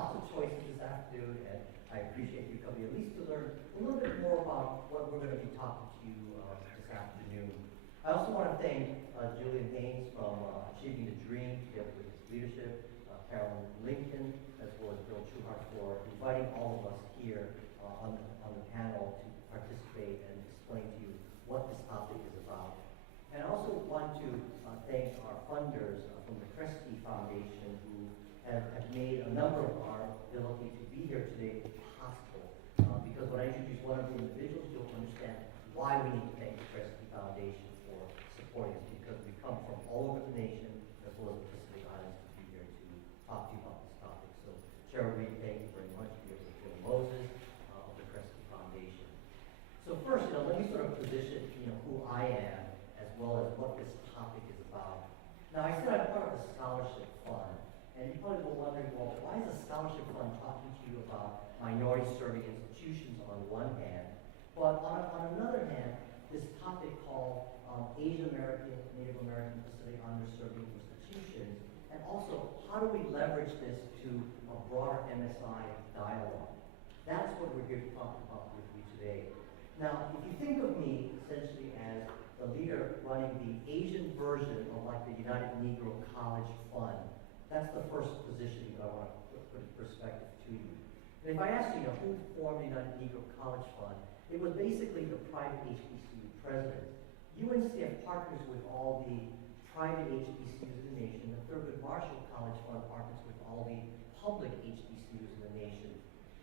lots of choices this afternoon, and I appreciate you coming at least to learn a little bit more about what we're going to be talking to you this afternoon. I also want to thank Julian Haynes from Achieving the Dream, together with his leadership, Carolyn Lincoln, as well as Bill Trueheart, for inviting all of us here on the panel to participate and explain to you what this topic is about. And I also want to thank our funders from the Kresge Foundation, who have made a number of our ability to be here today possible. Because when I introduce one of the individuals, you'll understand why we need to thank the Kresge Foundation for supporting us, because we come from all over the nation, as well as the Pacific Islands, to be here to talk to you about this topic. So, Cheryl Reed, thank you very much. You're Phil Moses of the Kresge Foundation. So first, let me sort of position, who I am, as well as what this topic is about. Now, I said I'm part of the scholarship fund, and you probably will wonder, well, why is a scholarship fund talking to you about minority-serving institutions on one hand, but on another hand, this topic called Asian American, Native American, Pacific Underserving institutions, and also how do we leverage this to a broader MSI dialogue? That's what we're here to talk about with you today. Now, if you think of me essentially as the leader running the Asian version of like the United Negro College Fund, that's the first position that I want to put in perspective to you. And if I ask you, who formed the United Negro College Fund, it was basically the private HBCU presidents. UNCF partners with all the private HBCUs in the nation. The Thurgood Marshall College Fund partners with all the public HBCUs in the nation.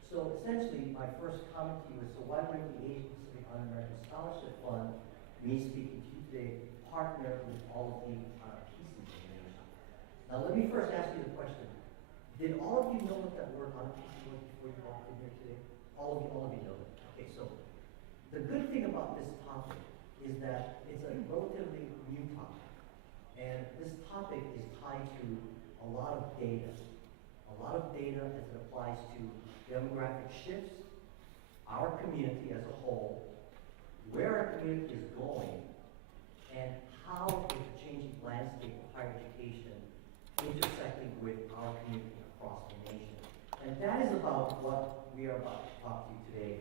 So essentially, my first comment to you is, so why wouldn't the Asian Pacific Un-American Scholarship Fund, me speaking to you today, partner with all of the pieces in the nation? Now let me first ask you the question. Did all of you know what that word un-PC was before you walked in here today? All of you know that. Okay, so the good thing about this topic is that it's a relatively new topic. And this topic is tied to a lot of data. A lot of data as it applies to demographic shifts, our community as a whole, where our community is going, and how is the changing landscape of higher education intersecting with our community across the nation. And that is about what we are about to talk to you today.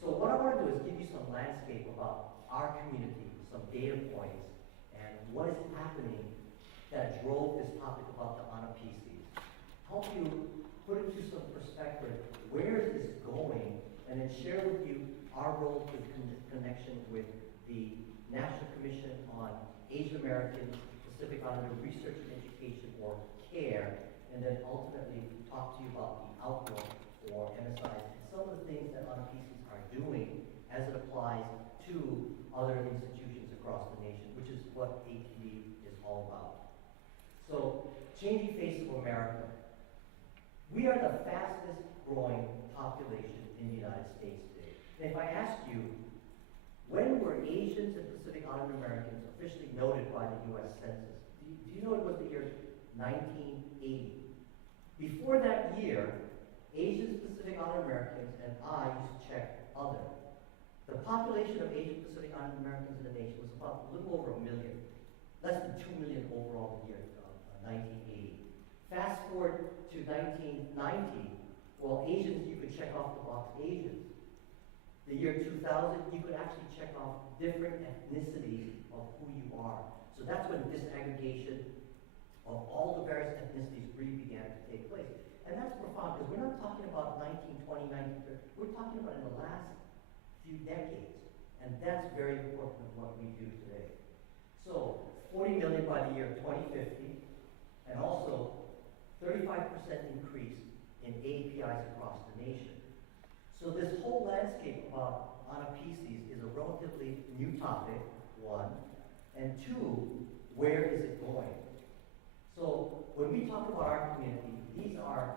So what I want to do is give you some landscape about our community, some data points, and what is happening that drove this topic about the ANAPCs. Help you put into some perspective, where is this going, and then share with you our role in connection with the National Commission on Asian American Pacific Islander Research and Education, or CARE, and then ultimately talk to you about the outlook for MSIs and some of the things that ANAPCs are doing as it applies to other institutions across the nation, which is what APD is all about. So, changing face of America. We are the fastest growing population in the United States today. And if I ask you, when were Asians and Pacific Islander Americans officially noted by the U.S. Census? Do you know it was the year 1980? Before that year, Asians, Pacific Islander Americans, and I used to check other. The population of Asian Pacific Islander Americans in the nation was about a little over 1 million. Less than 2 million overall in the year 1980. Fast forward to 1990, well, Asians, you could check off the box Asians. The year 2000, you could actually check off different ethnicities of who you are. So that's when disaggregation of all the various ethnicities really began to take place. And that's profound, because we're not talking about 1920, 1930. We're talking about in the last few decades. And that's very important of what we do today. So, 40 million by the year 2050, and also 35% increase in APIs across the nation. So this whole landscape about ANAPCs is a relatively new topic, one, and two, where is it going? So when we talk about our community, these are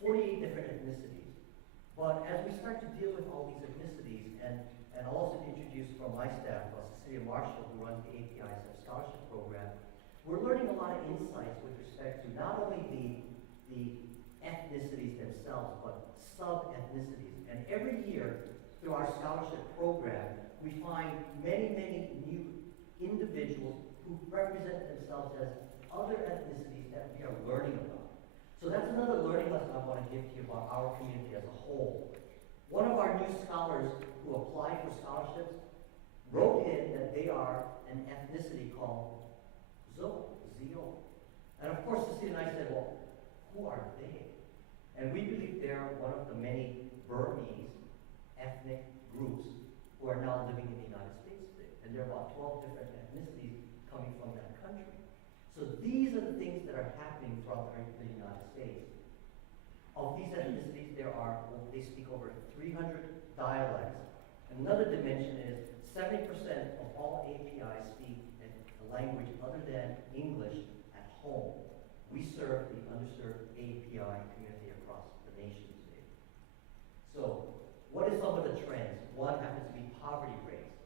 48 different ethnicities. But as we start to deal with all these ethnicities, and I'll also introduce from my staff, Cecilia Marshall, who runs the APIs Scholarship Program, we're learning a lot of insights with respect to not only the ethnicities themselves, but sub-ethnicities. And every year, through our scholarship program, we find many, many new individuals who represent themselves as other ethnicities that we are learning about. So that's another learning lesson I I want to give to you about our community as a whole. One of our new scholars who applied for scholarships wrote in that they are an ethnicity called Zo, Z-O. And of course, Cecilia and I said, well, who are they? And we believe they're one of the many Burmese ethnic groups who are now living in the United States today. And there are about 12 different ethnicities coming from that country. So these are the things that are happening throughout the United States. Of these ethnicities, they speak over 300 dialects. Another dimension is 70% of all APIs speak a language other than English at home. We serve the underserved API community across the nation today. So, what is some of the trends? One happens to be poverty rates.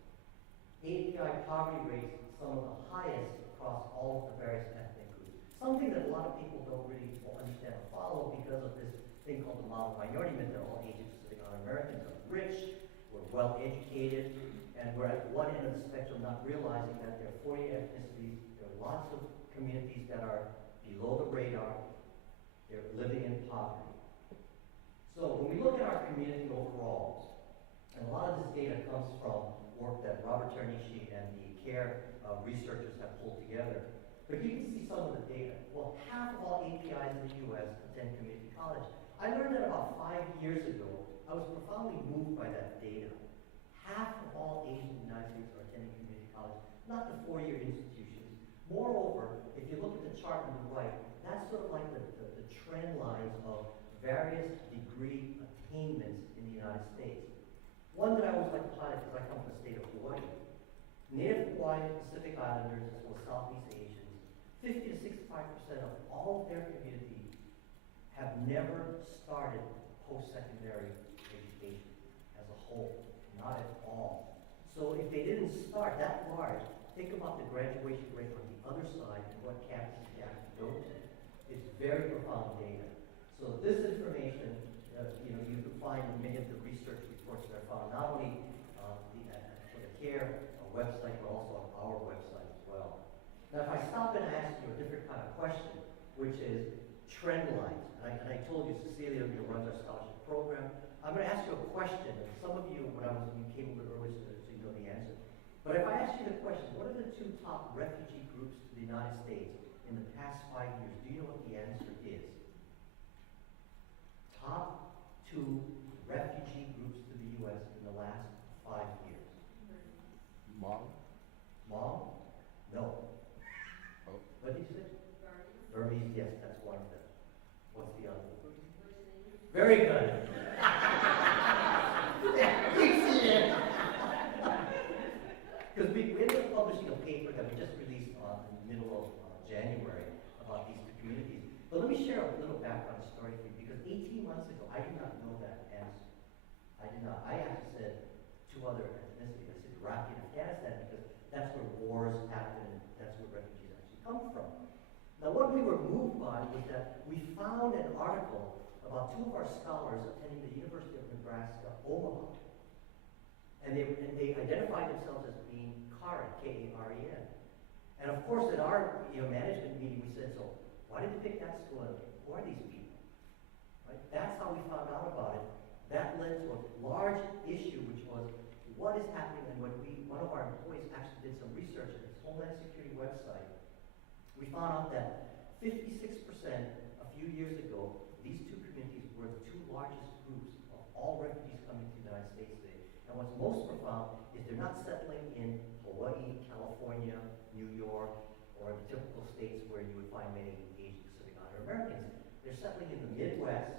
API poverty rates, some of the highest across all of the various ethnic groups. Something that a lot of people don't really understand or follow because of this thing called the model minority myth that all Asian Pacific Islander Americans are rich, we're well educated, and we're at one end of the spectrum not realizing that there are 40 ethnicities, there are lots of communities that are below the radar, they're living in poverty. So when we look at our community overall, and a lot of this data comes from work that Robert Ternici and the CARE researchers have pulled together. But you can see some of the data. Well, half of all APIs in the U.S. attend community college. I learned that about 5 years ago. I was profoundly moved by that data. Half of all Asians in the United States are attending community college, not the four-year institutions. Moreover, if you look at the chart on the right, that's sort of like the trend lines of various degree attainments in the United States. One that I always like to highlight because I come from the state of Hawaii. Native Hawaiian Pacific Islanders, as well as Southeast Asians, 50 to 65% of all of their community have never started post-secondary education as a whole, not at all. So if they didn't start that large, think about the graduation rate on the other side and what campuses you have to go to. It's very profound data. So this information, you can find in many of the research reports that are found, not only for the CARE website, but also on our website as well. Now, if I stop and ask you a different kind of question, which is trend lines, and I told you Cecilia runs our scholarship program. I'm going to ask you a question, and some of you, you came a little early, so you know the answer. But if I ask you the question, what are the two top refugee groups to the United States in the past 5 years? Do you know what the answer is? Top two refugee groups to the U.S. in the last 5 years. Mom? Mom? No. Oh. What did you say? Burmese, yes, that's one of them. What's the other one? Very good. Because we ended up publishing a paper that we just released in the middle of January about these two communities. But let me share a little background story for you, because 18 months ago, I did not know that answer. I did not. I actually said two other ethnicities. I said Iraq and Afghanistan, because that's where wars happen and that's where refugees actually come from. Now, what we were moved by was that we found an article about two of our scholars attending the University of Nebraska, Omaha. And they identified themselves as being Karen, K-A-R-E-N. And of course, at our management meeting, we said, so why did you pick that school? And who are these people? Right? That's how we found out about it. That led to a large issue, which was what is happening. And when one of our employees actually did some research at its Homeland Security website, we found out that 56% a few years ago, these two communities were the two largest groups of all refugees coming to the United States today. And what's most profound is they're not settling in Hawaii, California, New York, or the typical states where you would find many Asian Pacific Islander Americans. They're settling in the Midwest,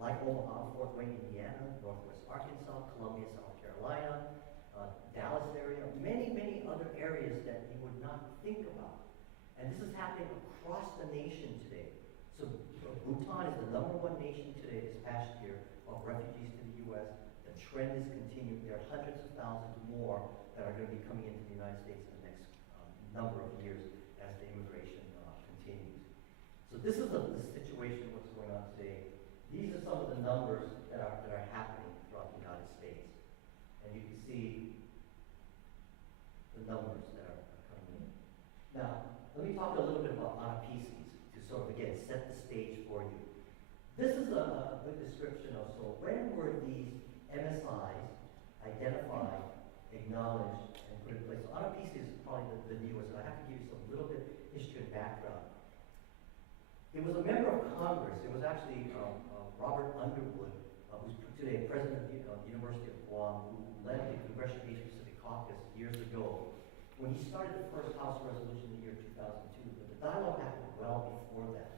like Omaha, Fort Wayne, Indiana, Northwest Arkansas, Columbia, South Carolina, Dallas area, many, many other areas that you would not think about. And this is happening across the nation today. So Bhutan is the #1 nation today this past year of refugees to the U.S. The trend is continuing. There are hundreds of thousands more that are going to be coming into the United States in the next number of years as the immigration continues. So this is the situation, what's going on today. These are some of the numbers that are happening throughout the United States. And you can see the numbers that are coming in. Now, let me talk a little bit about Anapisis to sort of, again, set the stage for you. This is a good description of, so when were these MSIs identified, acknowledged, and put in place? So RPC is probably the newest, and I have to give you some little bit history and background. It was a member of Congress. It was actually Robert Underwood, who's today president of the University of Guam, who led the Congressional Asia Pacific Caucus years ago. When he started the first House resolution in the year 2002, but the dialogue happened well before that.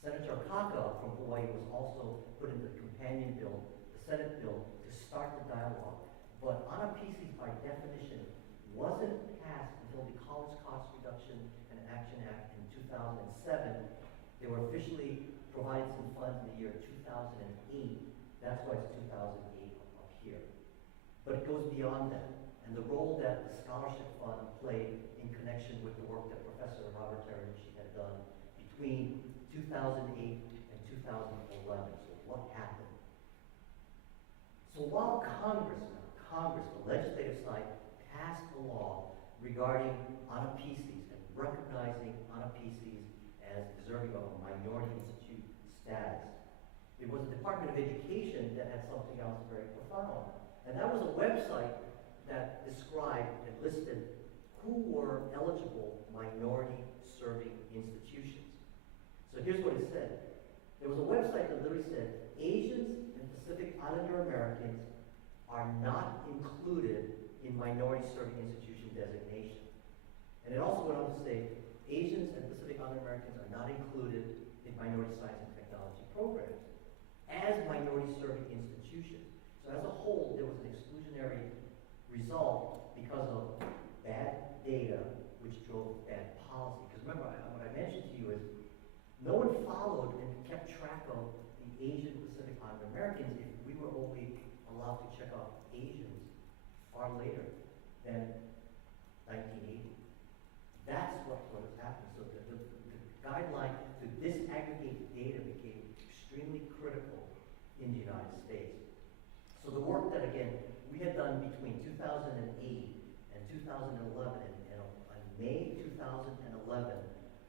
Senator Kaka from Hawaii was also put into the companion bill, the Senate bill, to start the dialogue. But ANAPISI, by definition, wasn't passed until the College Cost Reduction and Action Act in 2007. They were officially provided some funds in the year 2008. That's why it's 2008 up here. But it goes beyond that. And the role that the scholarship fund played in connection with the work that Professor Robert Terenici had done between 2008 and 2011. So what happened? So while Congress, the legislative side, passed a law regarding ANAPISIs and recognizing ANAPISIs as deserving of a minority institute status, it was the Department of Education that had something else very profound. And that was a website that described and listed who were eligible minority-serving institutions. So here's what it said. There was a website that literally said, Asians and Pacific Islander Americans are not included in minority-serving institution designation. And it also went on to say, Asians and Pacific Islander Americans are not included in minority science and technology programs as minority-serving institutions. So as a whole, there was an exclusionary result because of bad data, which drove bad policy. Because remember, what I mentioned to you is, no one followed and kept track of the Asian Pacific Islander Americans if we were only allowed to check out Asians far later than 1980. That's what was happening. So the guideline to disaggregate data became extremely critical in the United States. So the work that, again, we had done between 2008 and 2011, and on May 2011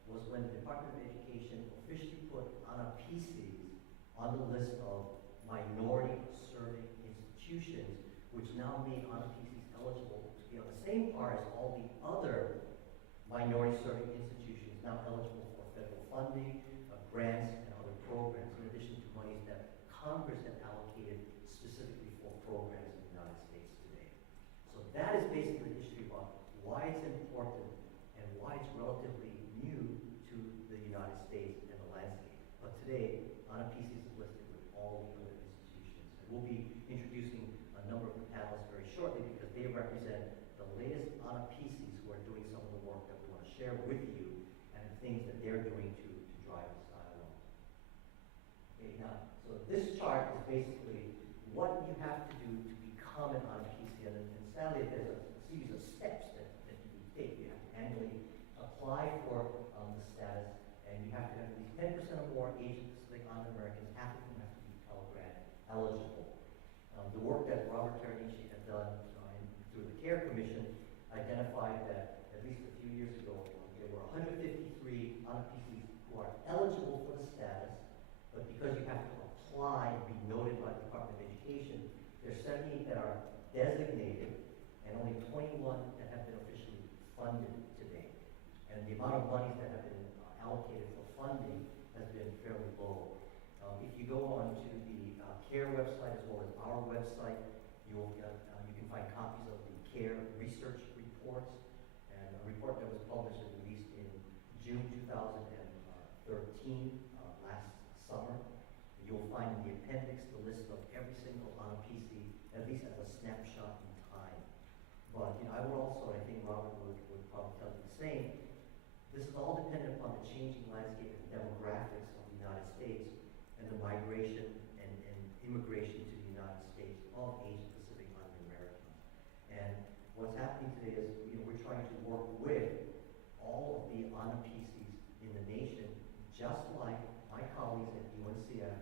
was when the Department of Education officially put ANAPISIs on the list of minority-serving institutions, which now made ANAPISIs eligible to be on the same par as all the other minority-serving institutions, now eligible for federal funding, grants, and other programs, in addition to monies that Congress had allocated specifically for programs in the United States today. So that is basically the history about why it's important and why it's relatively new to the United States and the landscape. But today, ANAPISIs is listed with all the other institutions. And we'll be introducing a number of the panelists very shortly because they represent the latest ANAPISIs who are doing some of the work that we want to share with you and the things that they're doing to drive this dialogue. Okay, now, so this chart is basically what you have to do to become an ANAPISI, and sadly there's a series of steps that you can take. You have to annually apply for the status, and you have to have at least 10% or more Asian Pacific Islander Americans, half of them have to be Pell Grant eligible. The work that Robert Terenici had done through the CARE Commission identified that at least a few years ago, there were 153 ANAPISIs who are eligible for the status, but because you have to apply and be noted by the Department of Education, there's 78 that are designated and only 21 that have been officially funded today. And the amount of monies that have been allocated for funding has been fairly low. If you go on to the CARE website as well as our website, you can find copies of the CARE research reports, and a report that was published and released in June 2013, last summer. You'll find in the appendix the list of every single ANAPISI, at least as a snapshot in time. But I would also, I think Robert would probably tell you the same, this is all dependent upon the changing landscape and demographics of the United States and the migration and immigration to the United States of Asian Pacific Islander Americans. And what's happening today is we're trying to work with all of the ANAPISIs in the nation, just like my colleagues at UNCF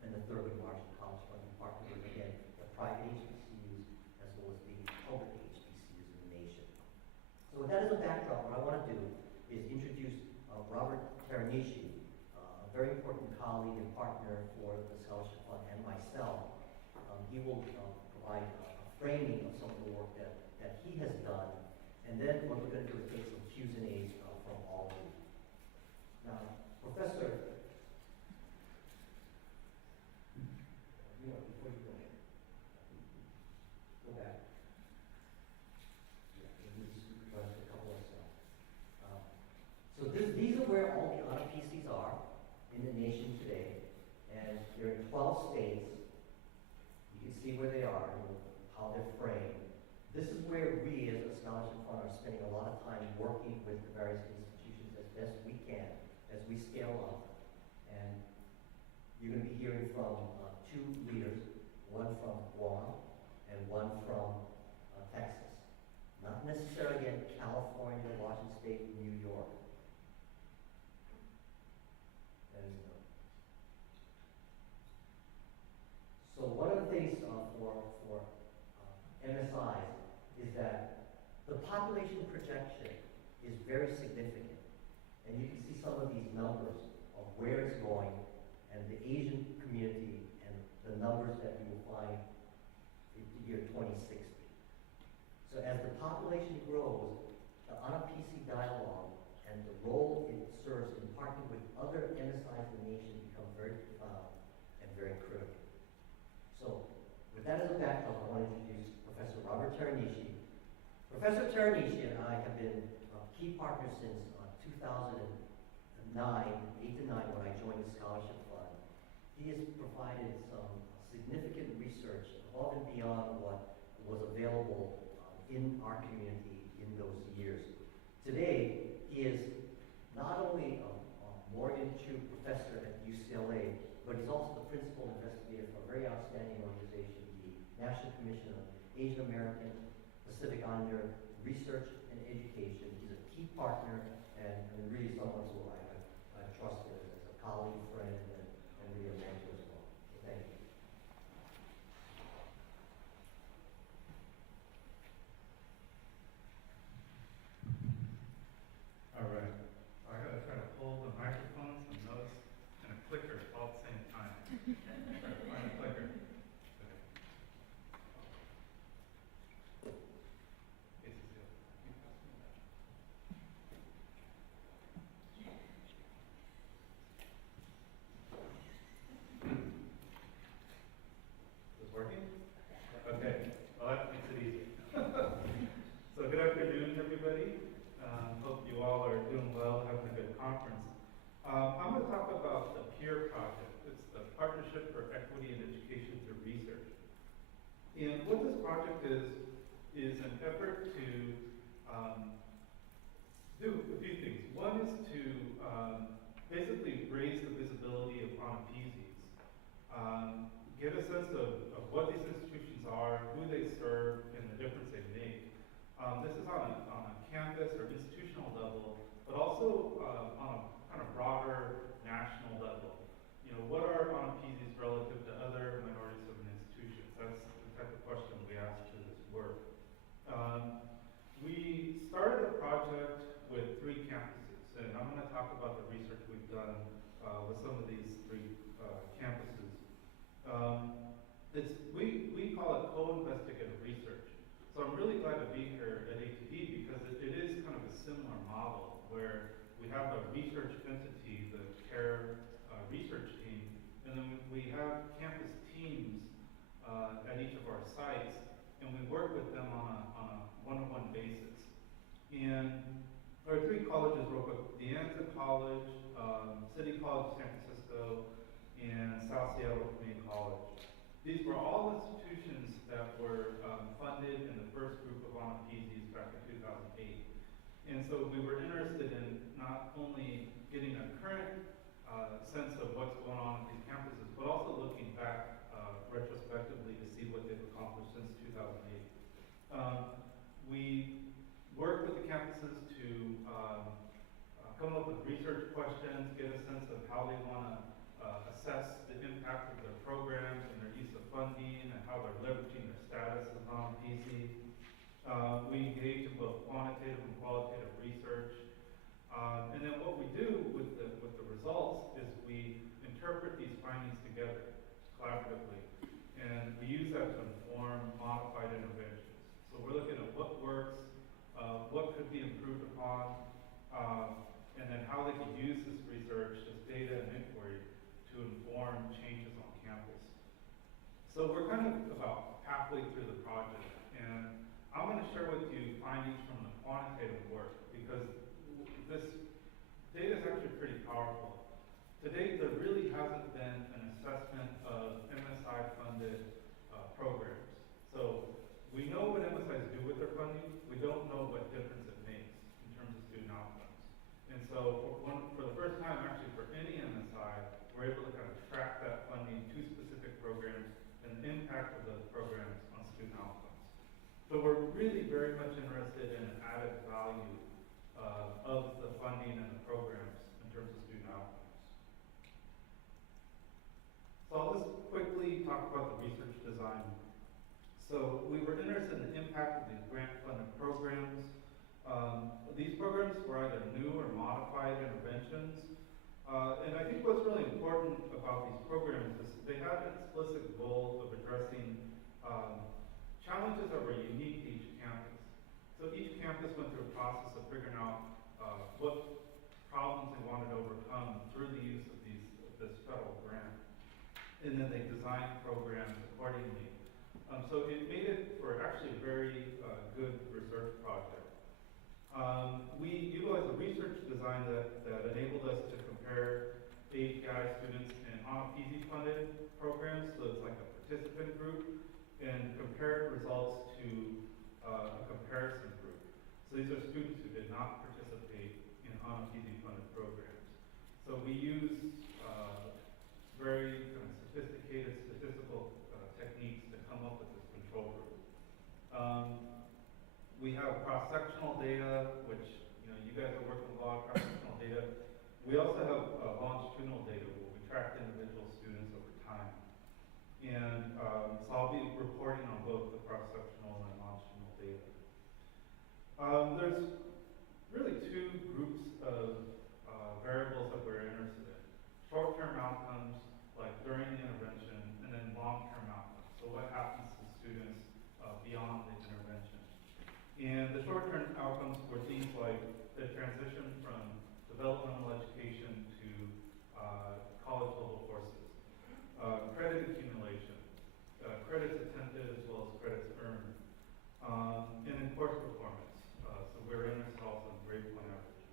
and the Thurgood Marshall College Fund, partner with, again, the private HBCUs as well as the public HBCUs in the nation. So with that as a backdrop, what I want to do is introduce Robert Terenici, a very important colleague and partner for for the Scholarship Fund and myself. He will provide a framing of some of the work that he has done. And then what we're going to do is take some Q's and A's from all of you. Now, Professor, before you go back. Yeah, let me just run through a couple of stuff. So these are where all the honor PCs are in the nation today, and they're in 12 states. You can see where they are and how they're framed. This is where we as a scholarship fund are spending a lot of time working with the various institutions as best we can as we scale up. And you're going to be hearing from two leaders, one from Guam and one from Texas. Not necessarily again California, Washington State, New York. And, so one of the things for MSIs is that the population projection is very significant. And you can see some of these numbers of where it's going and the Asian community and the numbers that you will find in the year 2060. So as the population grows, the honor-PC dialogue and the role it serves in partnering with other MSIs in the nation become very profound and very critical. So with that as a background, I want to introduce Professor Robert Teranishi. Professor Teranishi and I have been key partners since 2009, 8 to 9 when I joined the Scholarship Fund. He has provided some significant research above and beyond what was available in our community in those years. Today, he is not only a Morgan Chu professor at UCLA, but he's also the principal investigator for a very outstanding organization, the National Commission on Asian American Pacific Islander Research and Education. He's a key partner and really someone who I trusted as a colleague, friend, and really a mentor as well. So thank you. All right. I gotta try to hold the microphone, some notes, and a clicker all at the same time. Try to find a clicker. Okay. Hey, Cecile, can you pass me that? Is this working? Okay. Well, that makes it easy. So good afternoon, everybody. Hope you all are doing well, having a good conference. I'm going to talk about the PEER project. It's the Partnership for Equity in Education Through Research. And what this project is an effort to do a few things. One is to basically raise the visibility of honor-PCs, get a sense of what these institutions are, who they serve, and the difference they make. This is on a campus or institutional level, but also on a kind of broader national level. You know, what are honor-PCs relative to other minority-serving institutions? That's the type of question we ask through this work. We started the project with 3 campuses, and I'm going to talk about the research we've done with some of these 3 campuses. We call it co-investigative research. So I'm really glad to be here at ATD because it is kind of a similar model where we have a research entity, the CARE research team, and then we have campus teams at each of our sites, and we work with them on a one-on-one basis. And there are 3 colleges real quick: De Anza College, City College San Francisco, and South Seattle Community College. These were all institutions that were funded in the first group of honor-PCs back in 2008. And so we were interested in not only getting a current sense of what's going on at these campuses, but also looking back retrospectively to see what they've accomplished since 2008. We worked with the campuses to come up with research questions, get a sense of how they want to assess the impact of their programs and their use of funding and how they're leveraging their status as non-PC. We engage in both quantitative and qualitative research. And then what we do with the results is we interpret these findings together collaboratively. And we use that to inform modified interventions. So we're looking at what works, what could be improved upon, and then how they could use this research, this data and inquiry to inform changes on campus. So we're kind of about halfway through the project, and I'm going to share with you findings from the quantitative work, because this data is actually pretty powerful. To date, there really hasn't been an assessment of MSI-funded programs. So we know what MSIs do with their funding. We don't know what difference it makes in terms of student outcomes. And so for the first time, actually, for any MSI, we're able to kind of track that funding to specific programs and the impact of those programs on student outcomes. So we're really very much interested in added value of the funding and the programs in terms of student outcomes. So I'll just quickly talk about the research design. So we were interested in the impact of these grant-funded programs. These programs were either new or modified interventions. And I think what's really important about these programs is they have an explicit goal of addressing challenges that were unique to each campus. So each campus went through a process of figuring out what problems they wanted to overcome through the use of this federal grant. And then they designed programs accordingly. So it made it for actually a very good research project. We utilized a research design that enabled us to compare API students in on-a-PZ funded programs, so it's like a participant group, and compared results to a comparison group. So these are students who did not participate in on-a-PZ funded programs. So we use very kind of sophisticated statistical techniques to come up with this control group. We have cross-sectional data, which you guys are working with a lot of cross-sectional data. We also have longitudinal data where we track individual students over time. And so I'll be reporting on both the cross-sectional and longitudinal data. There's really two groups of variables that we're interested in. Short-term outcomes, like during the intervention, and then long-term outcomes. So what happens to students beyond the intervention. And the short-term outcomes were things like the transition from developmental education to college-level courses, credit accumulation, credits attempted as well as credits earned, and then course performance. So we're interested also in grade point average.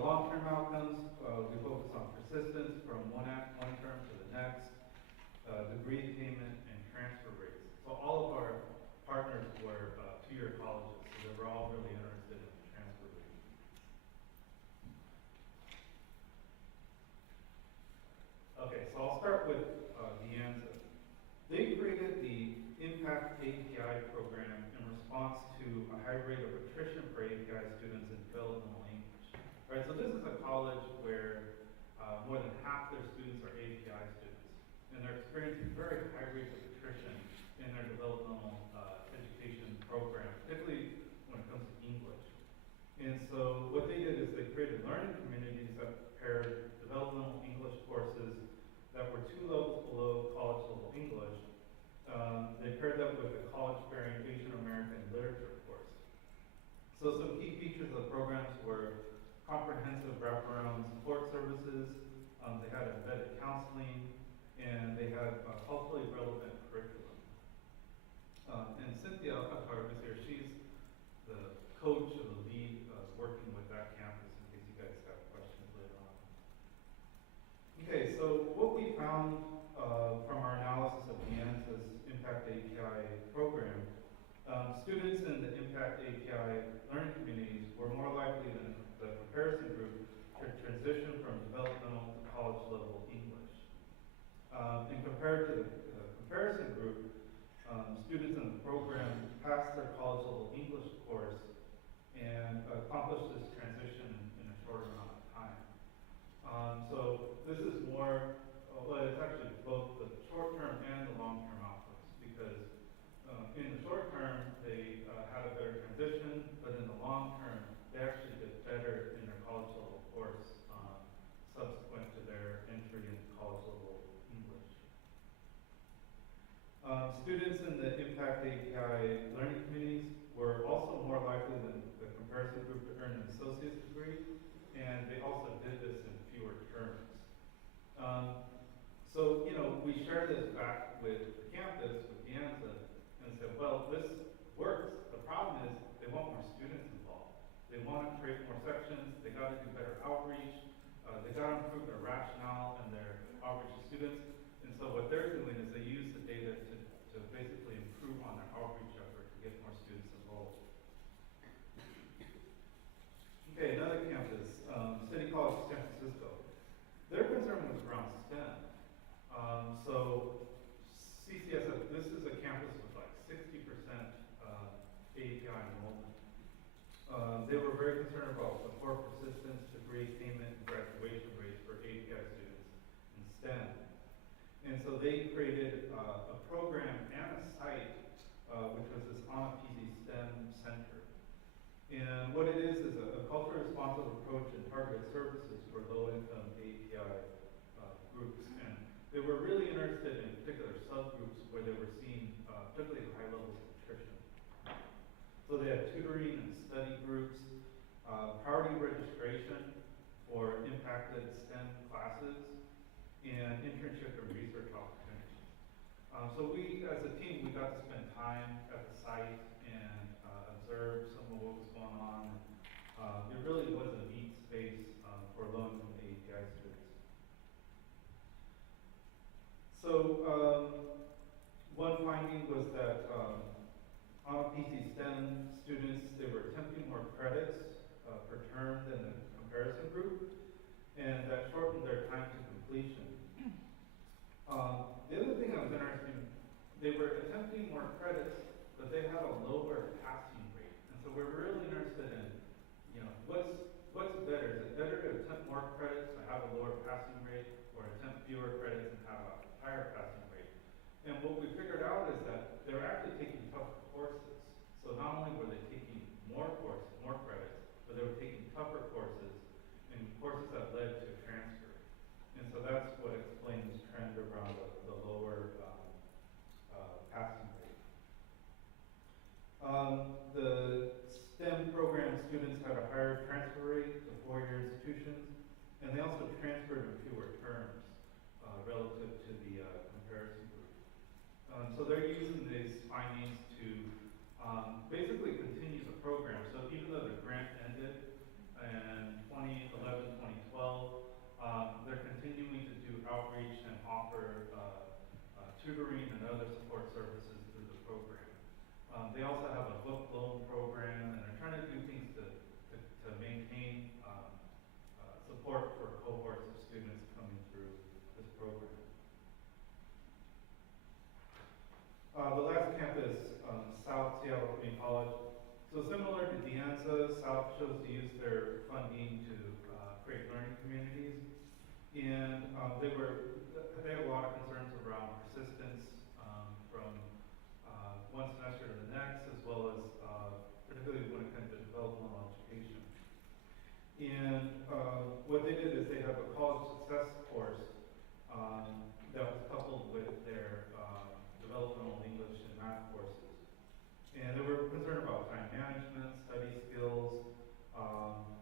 Long-term outcomes, we focus on persistence from one term to the next, degree attainment, and transfer rates. So all of our partners were two-year colleges, so they were all really interested in the transfer rate. Okay, so I'll start with the answer. They created the Impact API program in response to a high rate of attrition for API students in developmental English. Right, so this is a college where more than half their students are API students, and they're experiencing very high rates of attrition in their developmental education program, particularly when it comes to English. And so what they did is they created learning communities that paired developmental English courses that were 2 levels below college level English. They paired that with a college-bearing Asian American literature course. So some key features of the programs were comprehensive wraparound support services, they had embedded counseling, and they had a culturally relevant curriculum. And Cynthia Alcantara is here. She's the coach or the lead working with that campus in case you guys have questions later on. Okay, so what we found from our analysis of the ANSYS Impact API program, students in the Impact API learning communities were more likely than the comparison group to transition from developmental to college level English. And compared to the comparison group, students in the program passed their college level English course and accomplished this transition in a shorter amount of time. So this is more, well, it's actually both the short-term and the long-term outcomes, because in the short term, they had a better transition, but in the long term, they actually did better in their college level course subsequent to their entry Students in the Impact API learning communities were also more likely than the comparison group to earn an associate's degree, and they also did this in fewer terms. So, you know, we shared this back with the campus, with Pianza, and said, well, this works. The problem is they want more students involved. They want to create more sections. They got to do better outreach. They got to improve their rationale and their outreach to students. And so what they're doing is they use the data to basically improve on their outreach effort to get more students involved. Okay, another campus, City College San Francisco. Their concern was around STEM. So CCSF, this is a campus with like 60% API enrollment. They were very concerned about support, persistence, degree attainment, and graduation rates for API students in STEM. And so they created a program and a site, which was this MSI STEM Center. And what it is a culturally responsive approach and targeted services for low-income API groups. And they were really interested in particular subgroups where they were seeing particularly high levels of attrition. So they had tutoring and study groups, priority registration for impacted STEM classes, and internship and research opportunities. So we, as a team, we got to spend time at the site and observe some of what was going on. It really was a neat space for low-income API students. So one finding was that on PC STEM students, they were attempting more credits per term than the comparison group, and that shortened their time to completion. The other thing that was interesting, they were attempting more credits, but they had a lower passing rate. And so we're really interested in, you know, what's better? Is it better to attempt more credits and have a lower passing rate, or attempt fewer credits and have a higher passing rate? And what we figured out is that they were actually taking tougher courses. So not only were they taking more courses, more credits, but they were taking tougher courses and courses that led to transfer. And so that's what explains this trend around the lower passing rate. The STEM program students had a higher transfer rate to four-year institutions, and they also transferred in fewer terms relative to the comparison group. So they're using these findings to basically continue the program. So even though the grant ended in 2011, 2012, they're continuing to do outreach and offer tutoring and other support services through the program. They also have a book loan program, and they're trying to do things to maintain support for cohorts of students coming through this program. The last campus, South Seattle Community College. So similar to De Anza, South chose to use their funding to create learning communities. And they had a lot of concerns around persistence from one semester to the next, as well as particularly when it comes to developmental education. And what they did is they have a college success course that was coupled with their developmental English and math courses. And they were concerned about time management, study skills,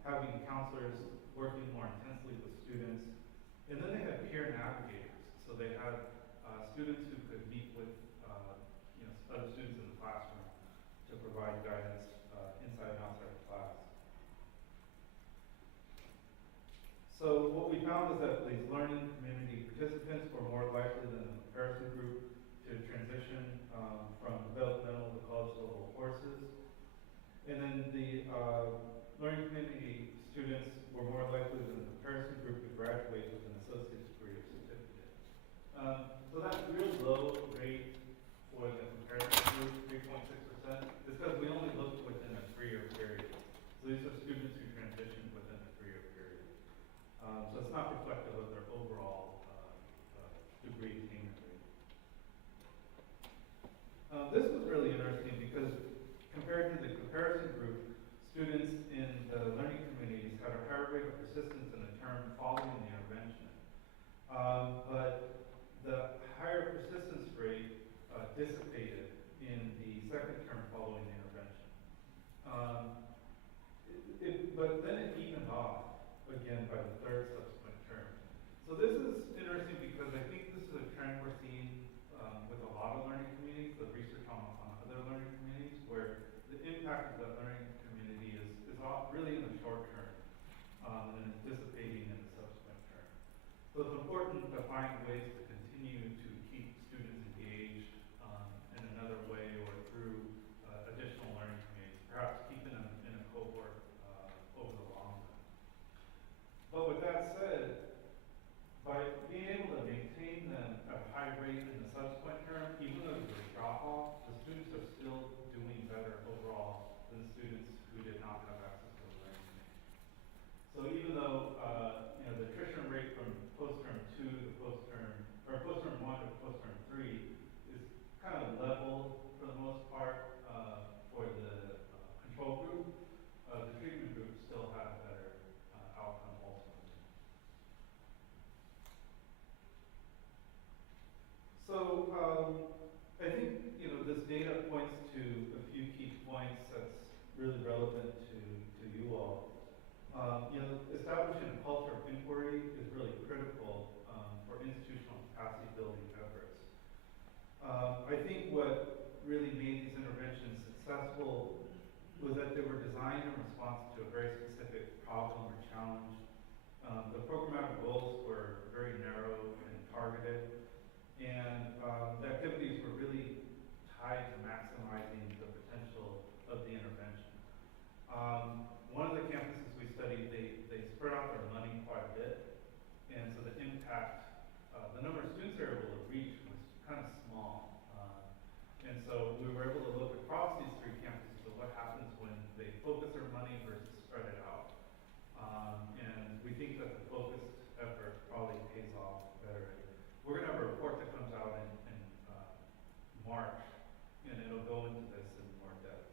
having counselors working more intensely with students. And then they had peer navigators. So they had students who could meet with other students in the classroom to provide guidance inside and outside the class. So what we found is that these learning community participants were more likely than the comparison group to transition from developmental to college level courses. And then the learning community students were more likely than the comparison group to graduate with an associate's degree or certificate. So that's a real low rate for the comparison group, 3.6%. It's because we only looked within a 3-year period. So these are students who transitioned within a 3-year period. So it's not reflective of their overall degree attainment rate. This was really interesting because compared to the comparison group, students in the learning communities had a higher rate of persistence in the term following the intervention. But the higher dissipated in the second term following the intervention. But then it evened off again by the third subsequent term. So this is interesting because I think this is a trend we're seeing with a lot of learning communities, the research on other learning communities, where the impact of that learning community is really in the short term and is dissipating in the subsequent term. So it's important to find ways to continue to keep students engaged in another way or through additional learning communities, perhaps keeping them in a cohort over the long run. But with that said, by being able to maintain them at a high rate in the subsequent term, even though there's a drop off, the students are still doing better overall than students who did not have access to the learning community. So even though the attrition rate from post-term 2 to post-term, or post-term 1 to post-term 3 is kind of level for the most part for the control group, the treatment group still had a better outcome ultimately. So I think this data points to a few key points that's really relevant to you all. Establishing a culture of inquiry is really critical for institutional capacity building efforts. I think what really made these interventions successful was that they were designed in response to a very specific problem or challenge. The programmatic goals were very narrow and targeted, and the activities were really tied to maximizing the potential of the intervention. One of the campuses we studied, they spread out their money quite a bit, and so the impact, the number of students they were able to reach was kind of small. And so we were able to look across these three campuses at what happens when they focus their money versus spread it out. And we think that the focused effort probably pays off better. We're going to have a report that comes out in March, and it'll go into this in more depth.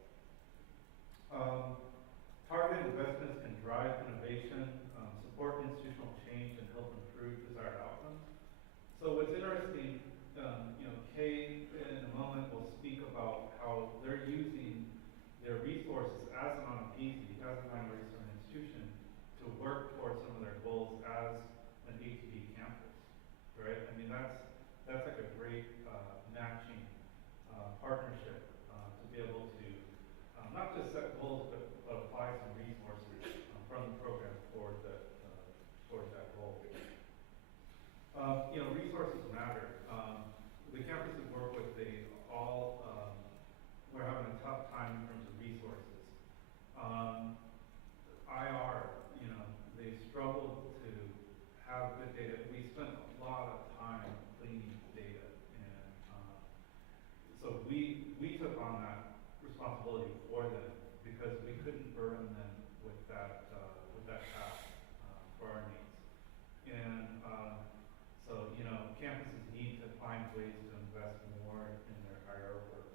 Targeted investments can drive innovation, support institutional change, and help improve desired outcomes. So what's interesting, Kay in a moment will speak about how they're using their resources as an ONPZ, as a minority serving institution, to work towards some of their goals as an ATD campus, right? I mean, that's like a great matching partnership to be able to not just set goals, but apply some resources from the program towards that goal. Resources matter. The campuses work with, we're having a tough time in terms of resources. IR, they struggled to have good data. We spent a lot of time cleaning data, and so we took on that responsibility for them because we couldn't burden them with that task for our needs. And so campuses need to find ways to invest more in their IR work.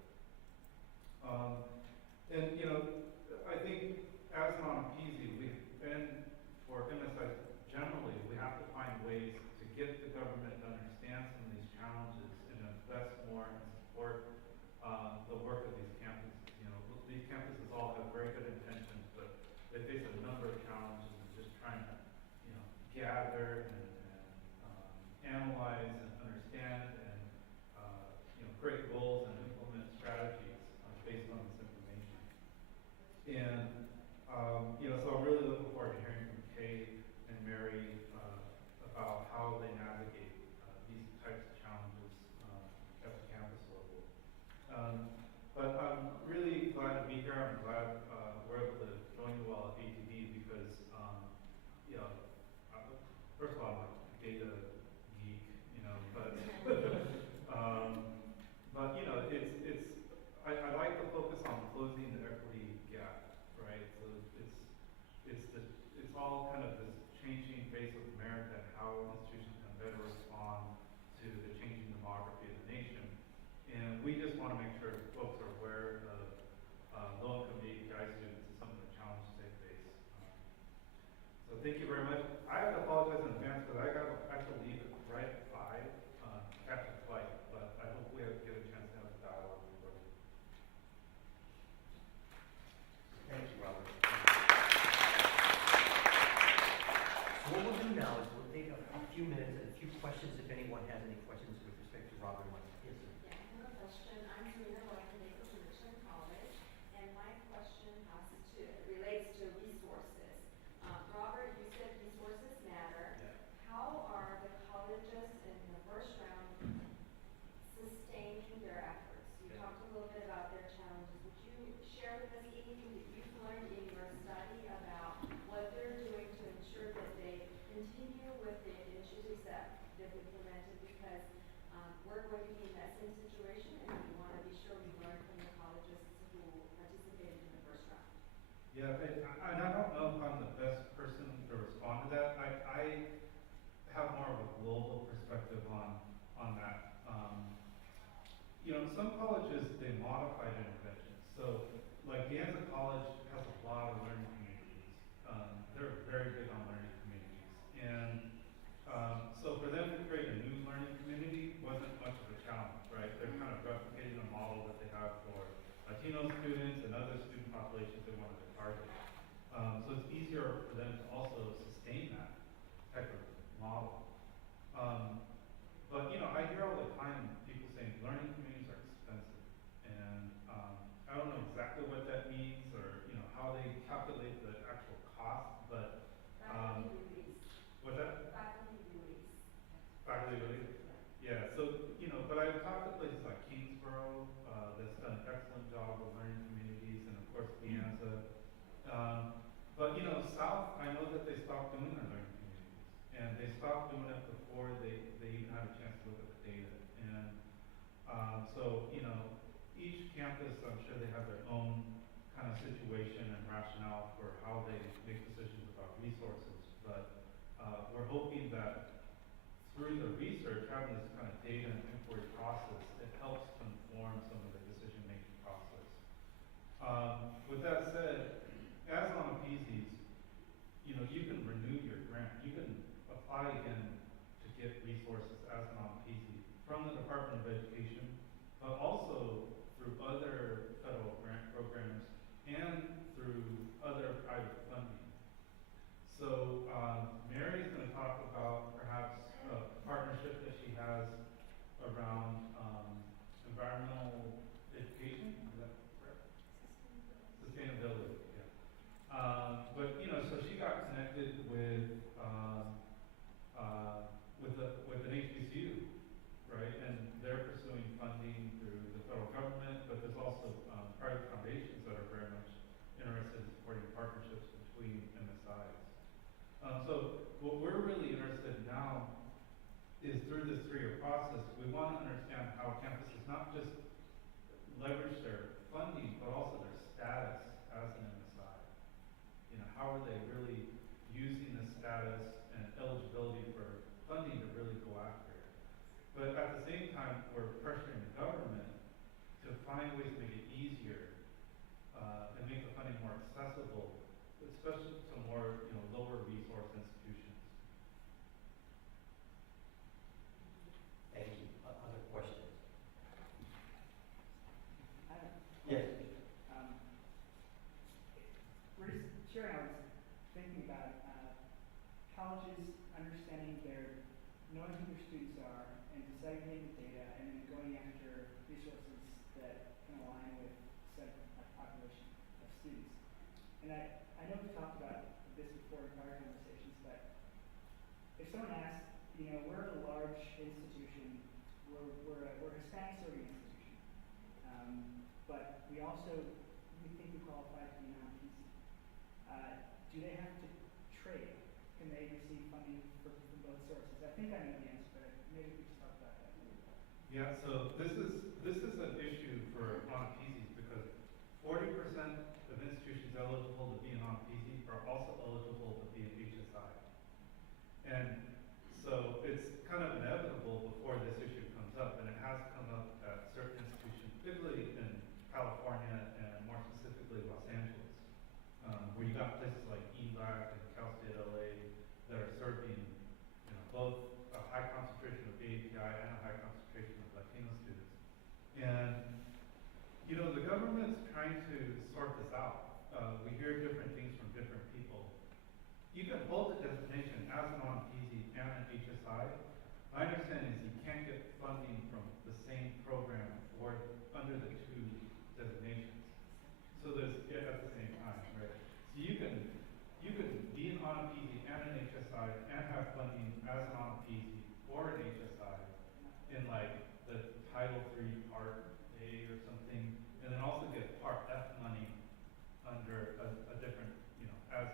I think as an ONPZ, for MSI generally, we have to find ways to get the government to understand some of these challenges and invest more and support the work of these campuses. These campuses all have very good intentions, but they face a number of challenges in just trying to, gather and analyze and understand and, create goals and implement strategies based on this information. And, so I'm really looking forward to hearing from Kay and Mary about how they navigate these types of challenges at the campus level. But I'm really glad to be here. I'm glad we're able to join you all at ATD because, first of all, I'm a data geek, but I like to focus on closing the equity gap, right? So it's all kind of this changing face of America and how institutions can better respond to the changing demography of the nation. And we just want to make sure folks are aware of low-income API students and some of the challenges they face. So thank you very much. I have to apologize in advance because I got to leave right at 5, catch a flight, but I hope we get a chance to have relates to resources. Robert, you said resources matter. Yeah. How are the colleges in the first round sustaining their efforts? You Yeah. talked a little bit about their challenges. Would you share with us anything that you've learned in your study about what they're doing to ensure that they continue with the initiatives that they've implemented? Because we're going to be in that same situation, and we want to be sure we learn from the colleges who participated in the first round. Yeah, and I don't know if I'm the best person to respond to that. I have more of a global perspective on that. Some colleges, they modify interventions. So, like De Anza College has a lot of learning communities. They're very big on learning communities. And so for them to create a new learning community wasn't much of a challenge, right? They're kind of replicating a model that they have for Latino students and other student populations they wanted to target. So it's easier for them to also sustain that type of model. But I hear all the time people saying learning communities are expensive, and I don't know exactly what that means or how they calculate the actual cost, but Faculty release. what's that? Faculty release. Faculty release? Yeah. So but I've talked to places like Kingsborough that's done an excellent job of learning communities, and of course De Anza. But South, I know that they stopped doing their learning communities, and they stopped doing it before they even had a chance to look at the data. And so each campus, I'm sure they have their own kind of situation and rationale for how they make decisions about resources. But we're hoping that through the research, having this kind of data and inquiry process, it helps to inform some of the decision-making process. With that said, as on Appeasees, you can renew your grant. You can apply again to get resources as an Appeasee from the Department of Education, but also through other federal grant programs and through other private funding. So Mary's going to talk about perhaps a partnership that she has around environmental education. Is that correct? Sustainability. Yeah. But so she got connected with an HBCU, right? And they're pursuing funding through the federal government, but there's also private foundations that are very much interested in supporting partnerships between MSIs. So what we're really interested in now is through this 3-year process, we want to understand how campuses not just leverage their funding, but also their status as an MSI. How are they really using the status and eligibility for funding to really go after it? But at the same time, we're pressuring the government to find ways to make it easier and make the funding more accessible, especially to more lower resource institutions. Thank you. Other questions? I have Yes. We're just sharing, I was thinking about colleges understanding knowing who their students are and segregating the data and then going after resources that can align with said population of students. And I know we've talked about this before in prior conversations, but if someone asks, we're a large institution, we're a Hispanic serving institution, but we think we qualify to be non-PC. Do they have to trade? Can they receive funding from both sources? I think I know the answer, but maybe we could just talk about that a little bit. Yeah, so this is an issue for non-PCs because 40% of institutions eligible to be an non-PC are also eligible to be an HSI. And so it's kind of inevitable before this issue comes up, and it has come up at certain institutions, particularly in California and more specifically Los Angeles, where you got places like EVAC and Cal State LA that are serving both a high concentration of API and a high concentration of Latino students. And the government's trying to sort this out. We hear different things from different people. You can hold the designation as a non-PZ and an HSI. My understanding is you can't get funding from the same program or under the 2 designations. So there's at the same time, right? Title III Part A or something, and then also get Part F money under a different, as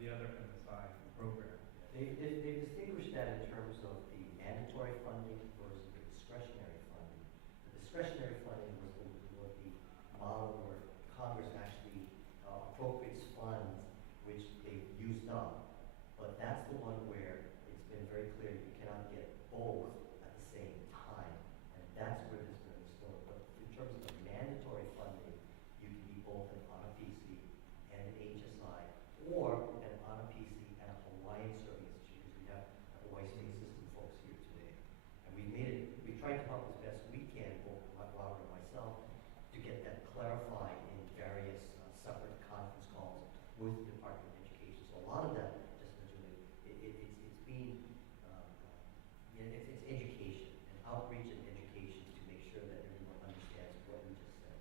the other MSI program. They've distinguished that in terms of the mandatory funding versus the discretionary funding. The discretionary funding was the model where Congress actually appropriates funds which they've used up. But that's the one where it's been very clear you cannot get both at the same time. And that's where this been restored. But in terms of the mandatory funding, you can be both an honor PC and an HSI, or an honor PC and a Hawaiian serving institution. We have the Hawaii State System folks here today. And we tried to help as best we can, both Robert and myself, to get that clarified in various separate conference calls with the Department of Education. So a lot of that, just Julie, it's being, it's education and outreach and education to make sure that everyone understands what we just said.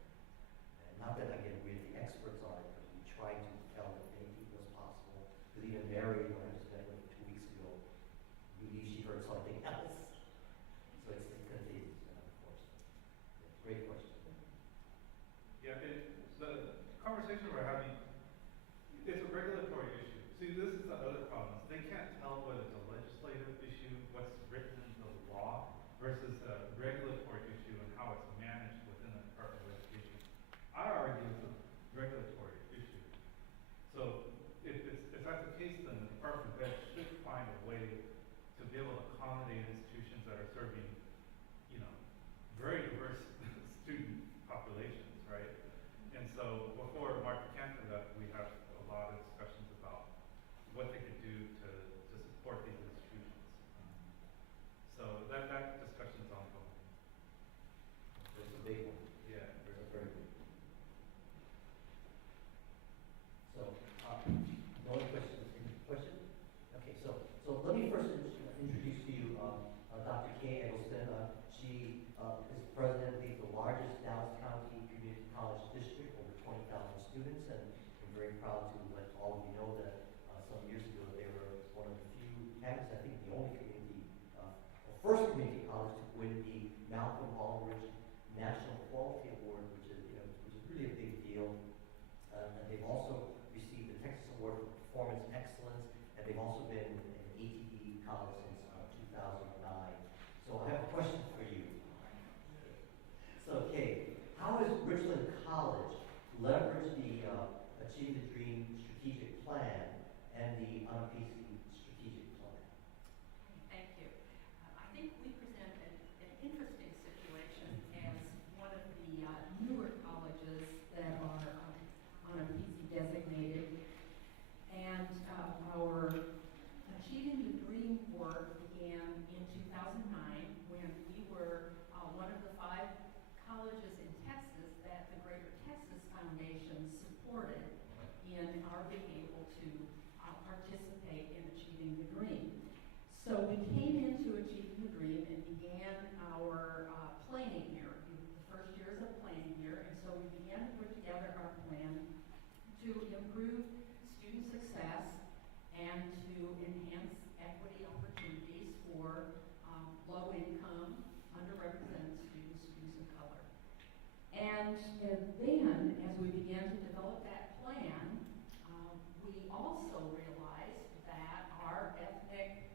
And not that again we're the experts on it, but we try to tell as many people as possible. Because even Mary, when I just met with her 2 weeks ago, believe she heard something else. So it's contagious, of course. Yeah, great question. Yeah, the conversation we're having, it's a regulatory issue. See, this is the other problem. They can't tell whether it's a legislative issue, what's written into the law, versus a regulatory issue and how it's managed within the Department of Education. I argue it's a regulatory issue. So if that's the case, then the Department of Ed should find a way to be able to accommodate institutions that are serving, very diverse student populations, right? And so before Mark Cantor left, we had a lot of discussions about what they could do to support these institutions. So that discussion is ongoing. It's a big one. Yeah. It's a very big one. So, no other questions? Any question? Okay, so let me first introduce to you Dr. Kay Eggleston. She is president of the largest Dallas County Community College district, over 20,000 students, and I'm very proud to let all of you know that some years ago they were one of the few campuses, I think the only community, first community college to win the Malcolm Aldrich National Quality Award, which is really a big deal. And they've also received the Texas Award for Performance Excellence, and they've also been an ATD college since 2009. So I have a question for you. So, Kay, how has Richland College leveraged the Achieving the Dream strategic plan and the UNPC strategic plan? Thank you. I think we present an interesting situation as one of the newer colleges that are UNPC designated. And our Achieving the Dream work began in 2009 when we were one of the 5 colleges in Texas that the Greater Texas Foundation supported in our being able to participate in Achieving the Dream. So we came into Achieving the Dream and began our planning year. The first year is a planning year, and so we began to put together our plan to improve student success and to enhance equity opportunities for low-income, underrepresented students of color. And then, as we began to develop that plan, we also realized that our ethnic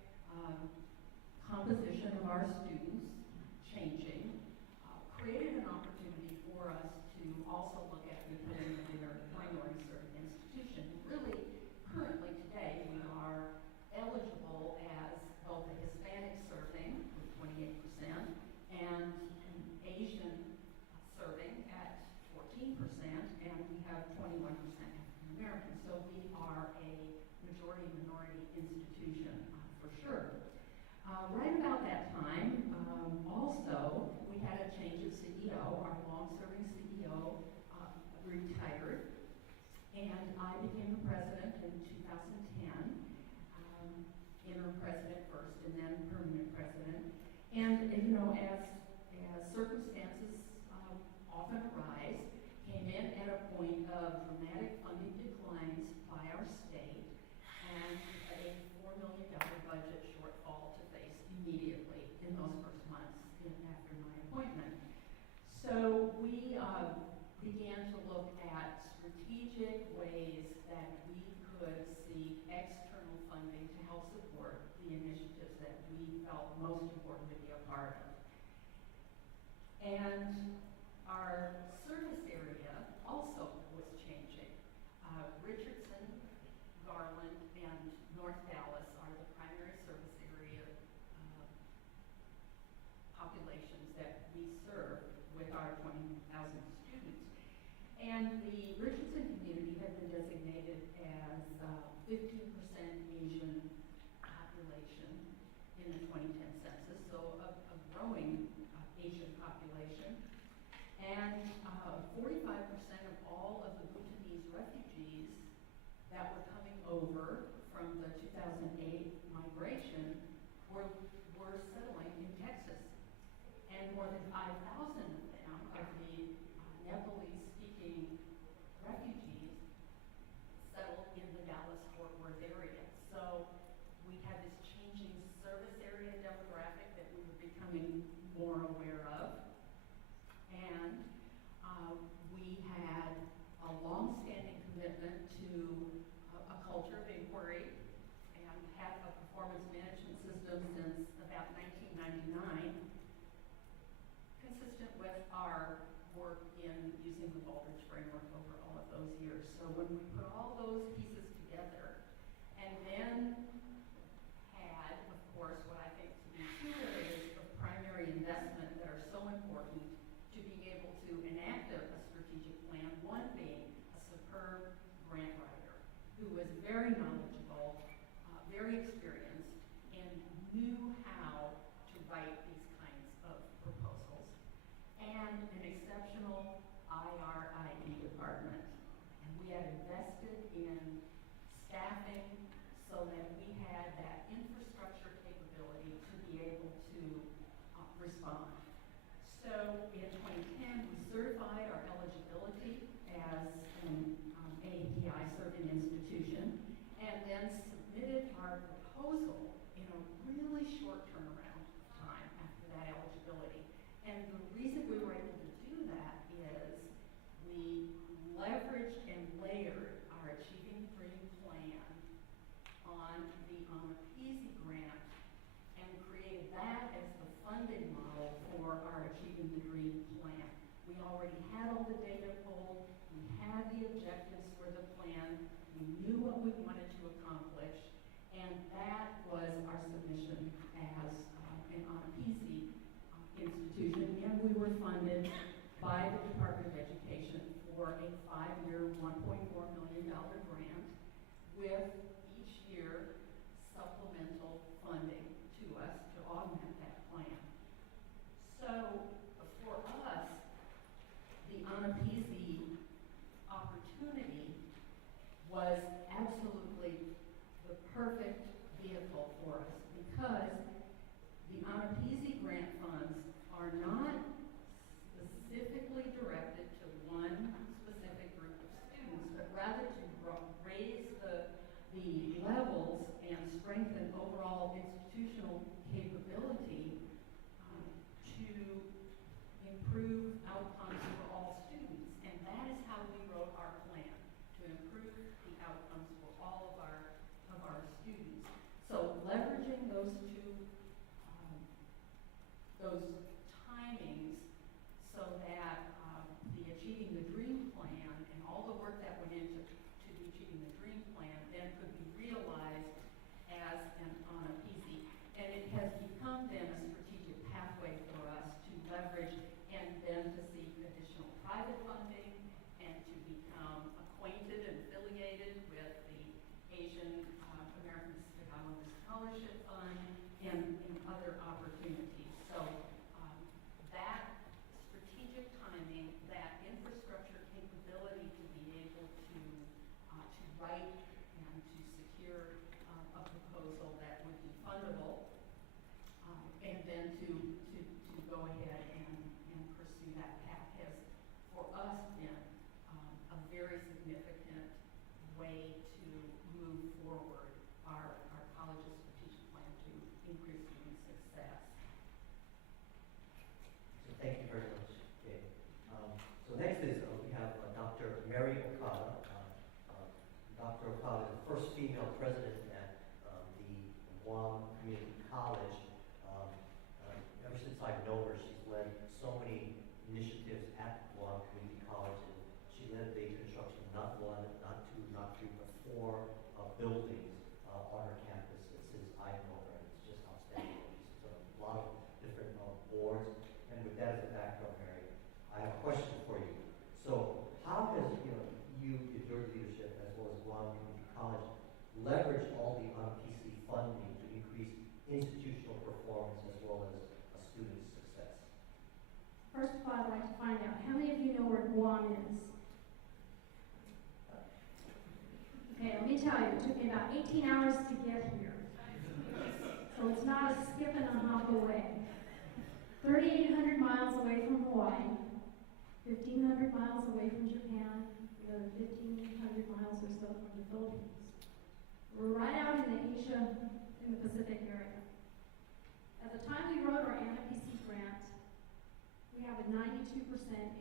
composition of our students changing created an opportunity for us to also look at becoming a minority serving institution. Really, currently today, we are eligible as both a Hispanic serving with 28% and an Asian serving at 14%, and we have 21% African American. So we are a majority minority institution for sure. Right about that time, also, we had a change of CEO. Our long-serving CEO retired, and I became the president in 2010, interim president first, and then permanent president. And as circumstances often arise, came in at a point of dramatic funding declines by our state and a $4 million budget shortfall to face immediately in those first months after my appointment. populations that we serve with our 20,000 students. And the Richardson community had been designated as 15% Asian population in the 2010 census, so a growing Asian population. And 45% of all of the Bhutanese refugees that were coming over from the 2008 migration were settling in Texas. And more than 5,000 of them, of the Nepalese-speaking refugees, settled in the Dallas-Fort Worth area. So we had this changing service area demographic that we were becoming more aware of. And we had a long-standing commitment to a culture of inquiry and had a performance management system since about 1999, consistent with our work in using the Baldrige framework over all of those years. So when we put all those pieces together and then had, of course, what I think to be two areas of primary investment that are so important to being able to enact a strategic plan, one being a superb grant writer who was very knowledgeable, very experienced, and knew how to write these kinds of proposals, and an exceptional IRIE department. And we had invested in staffing so that we had that infrastructure capability to be able to respond. So in 2010, we certified our eligibility as an API serving institution, and then submitted our proposal in a really short turnaround time after that eligibility. And the reason we were able to do that is we leveraged and layered our Achieving the Dream plan on the Easy grant and created that as the funding model for our Achieving the Dream plan. We already had all the data pulled, we had the objectives for the plan, we knew what we wanted to accomplish, and that was our submission as an Easy institution, and we were funded by the Department of Education for a 5-year, $1.4 million grant with each year supplemental funding to us to augment that plan. So for us, the Easy opportunity was absolutely the perfect vehicle for us because the Easy grant funds are not specifically directed to one specific group of students, but rather to raise the levels and strengthen overall institutional capability to improve outcomes for all students. And that is how we wrote our plan, to improve the outcomes for all of our students. So leveraging those timings so that the Achieving the Dream plan and all the work that went into the Achieving the Dream plan then could be realized as an Easy. And it has become then a strategic pathway for us to leverage and then to seek additional private funding and to become acquainted and affiliated with the Asian American Pacific Islander Scholarship Fund and other opportunities. So that strategic timing, that infrastructure capability to be able to write and to secure a proposal that would be fundable, and then to go ahead and pursue that path has, for us, been a very significant way to move forward our college's strategic plan to increase student success. So thank you very much. Okay. So next is we have Dr. Mary Okada. Dr. Okada is the first female president at the Guam Community College. Ever since I've known her, she's led so many initiatives at Guam Community College, and she led the construction of not one, not two, not three, but 4 buildings on her campus since I've known her. It's just outstanding. She's on a lot of different boards. that background, Mary, I have a question for you. So how has, your leadership, as well as Guam Community College, leveraged all the on-PC funding to increase institutional performance as well as a student's success? First of all, I'd like to find out, how many of you know where Guam is? Okay, let me tell you, it took me about 18 hours to get here. So it's not a skip and a hop away. 3,800 miles away from Hawaii, 1,500 miles away from Japan, another 1,500 miles or so from the Philippines. We're right out in the Pacific area. At the time we wrote our NFPC grant, we have a 92%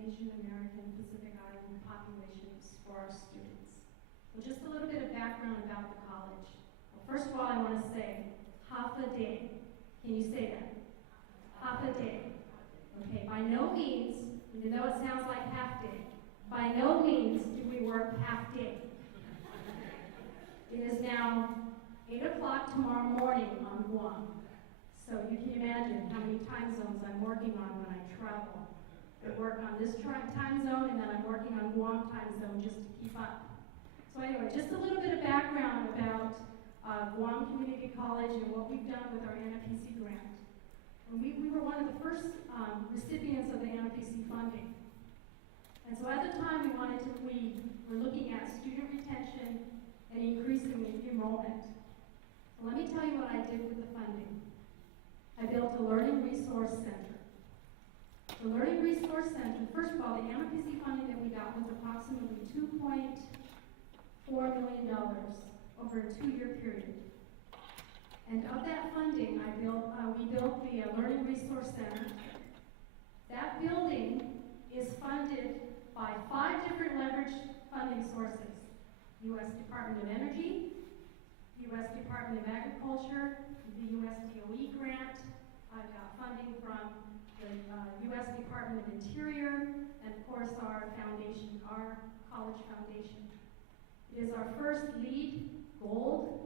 Asian American Pacific Island population for our students. So just a little bit of background about the college. Well, first of all, I want to say, half a day. Can you say that? Half a day. Okay, by no means, even though it sounds like half day, by no means do we work half day. It is now 8 o'clock tomorrow morning on Guam. So you can imagine how many time zones I'm working on when I travel. I work on this time zone, and then I'm working on Guam time zone just to keep up. So anyway, just a little bit of background about Guam Community College and what we've done with our NFPC grant. And we were one of the first recipients of the NFPC funding. And so at the time we were looking at student retention and increasing the enrollment. So let me tell you what I did with the funding. I built a Learning Resource Center. The Learning Resource Center, first of all, the NFPC funding that we got was approximately $2.4 million over a 2-year period. And of that funding, we built the Learning Resource Center. That building is funded by 5 different leveraged funding sources: U.S. Department of Energy, U.S. Department of Agriculture, the U.S. DOE grant. I got funding from the U.S. Department of Interior, and of course our foundation, our college foundation. It is our first LEED Gold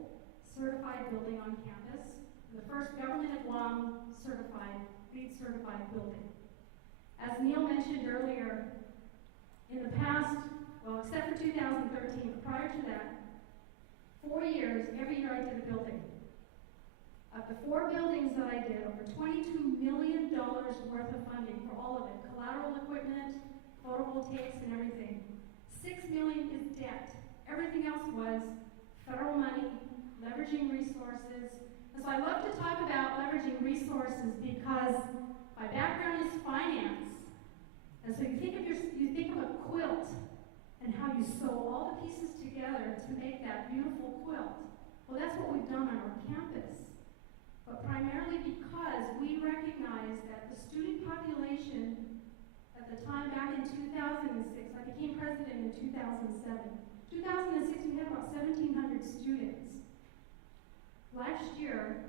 certified building on campus, the first Government of Guam LEED certified building. As Neil mentioned earlier, in the past, well, except for 2013, but prior to that, 4 years, every year I did a building. Of the 4 buildings that I did, over $22 million worth of funding for all of it, collateral equipment, photovoltaics, and everything. $6 million is debt. Everything else was federal money, leveraging resources. And so I love to talk about leveraging resources because my background is finance. And so you think of a quilt and how you sew all the pieces together to make that beautiful quilt. Well, that's what we've done on our campus. But primarily because we recognize that the student population at the time back in 2006, I became president in 2007. 2006, we had about 1,700 students. Last year,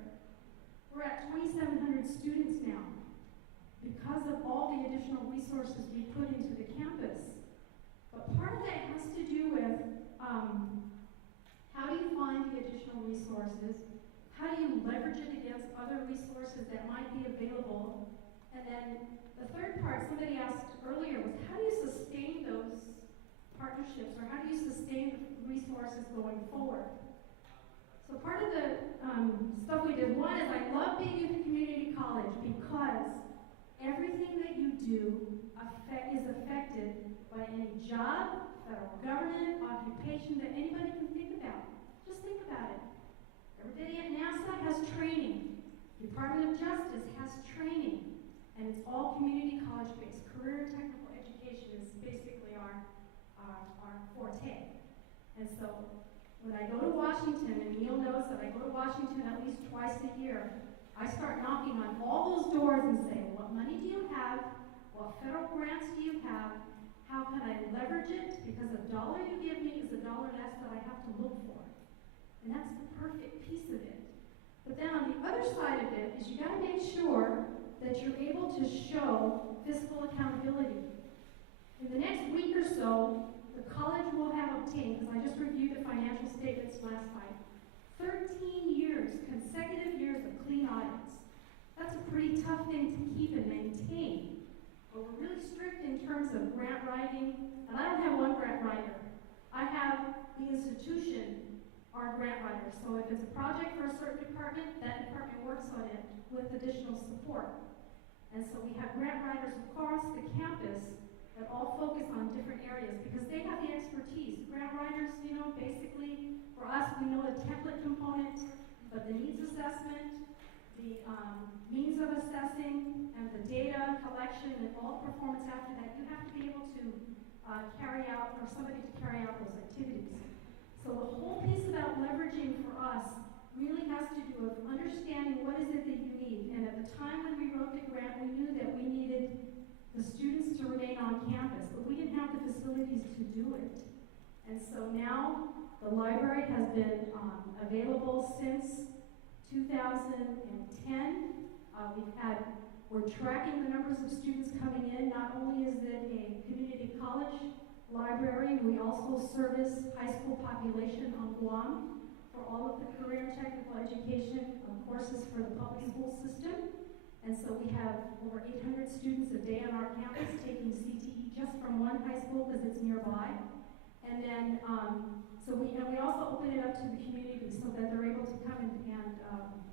we're at 2,700 students now because of all the additional resources we put into the campus. But part of that has to do with how do you find the additional resources? How do you leverage it against other resources that might be available? And then the third part, somebody asked earlier, was how do you sustain those partnerships, or how do you sustain the resources going forward? So part of the stuff we did, one is I love being in a community college because everything that you do is affected by any job, federal government, occupation that anybody can think about. Just think about it. Everybody at NASA has training. Department of Justice has training. And it's all community college-based. Career and technical education is basically our forte. And so when I go to Washington, and Neil knows that I go to Washington at least twice a year, I start knocking on all those doors and say, what money do you have? What federal grants do you have? How can I leverage it? Because a dollar you give me is a dollar less that I have to look for. And that's the perfect piece of it. But then on the other side of it is you got to make sure that you're able to show fiscal accountability. In the next week or so, the college will have obtained, because I just reviewed the financial statements last night, 13 years, consecutive years of clean audits. That's a pretty tough thing to keep and maintain. institution are grant writers. So if it's a project for a certain department, that department works on it with additional support. And so we have grant writers across the campus that all focus on different areas because they have the expertise. Grant writers, you know, basically, for us, we know the template component, but the needs assessment, the means of assessing, and the data collection and all performance after that, you have to be able to carry out, or somebody to carry out those activities. So the whole piece about leveraging for us really has to do with understanding what is it that you need. And at the time when we wrote the grant, we knew that we needed the students to remain on campus, but we didn't have the facilities to do it. And so now the library has been available since 2010. We're tracking the numbers of students coming in. Not only is it a community college library, we also service high school population on Guam for all of the career and technical education courses for the public school system. And so we have over 800 students a day on our campus taking CTE just from one high school because it's nearby. And then, we also open it up to the community so that they're able to come and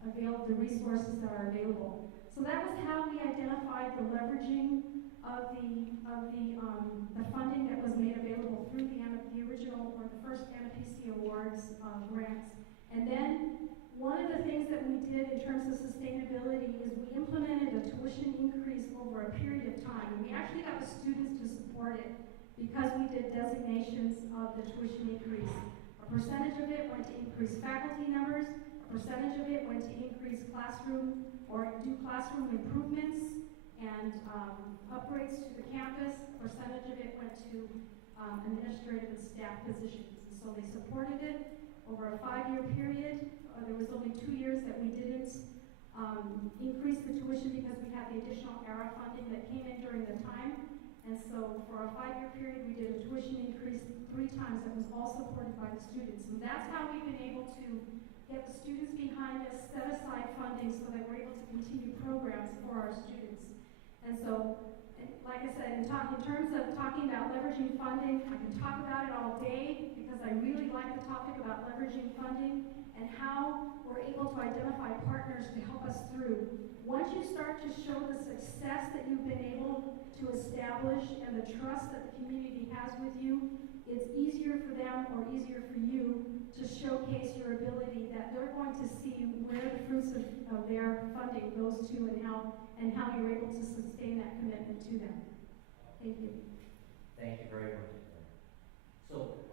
avail the resources that are available. So that was how we identified the leveraging of the funding that was made available through the original or the first NPC Awards grants. And then one of the things that we did in terms of sustainability is we implemented a tuition increase over a period of time. And we actually got the students to support it because we did designations of the tuition increase. A percentage of it went to increase faculty numbers, a percentage of it went to increase classroom or do classroom improvements and upgrades to the campus. A percentage of it went to administrative and staff positions. And so they supported it over a 5-year period. There was only 2 years that we didn't increase the tuition because we had the additional ERA funding that came in during the time. And so for a 5-year period, we did a tuition increase 3 times that was all supported by the students. And that's how we've been able to get the students behind us, set aside funding so that we're able to continue programs for our students. And so, like I said, in terms of talking about leveraging funding, I can talk about it all day because I really like the topic about leveraging funding and how we're able to identify partners to help us through. Once you start to show the success that you've been able to establish and the trust that the community has with you, it's easier for them or easier for you to showcase your ability that they're going to see where the fruits of their funding goes to and how you're able to sustain that commitment to them. Thank you. Thank you very much. So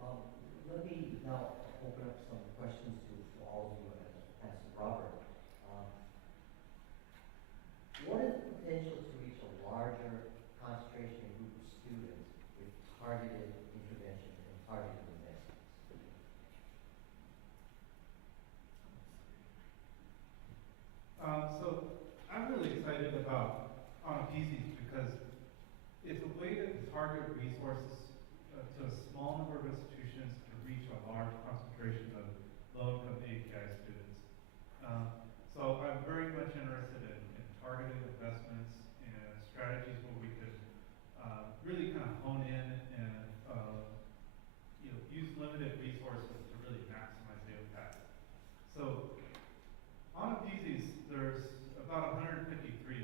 let me now open up some questions to all of you and Pastor Robert. What is the potential to reach a larger concentration group of students with targeted intervention and targeted investments? So I'm really excited about PCs because it's a way to target resources to a small number of institutions to reach a large concentration of low-income API students. So I'm very much interested in targeted investments and strategies where we could really kind of hone in and use limited resources to really maximize the impact. So on PCs, there's about 153.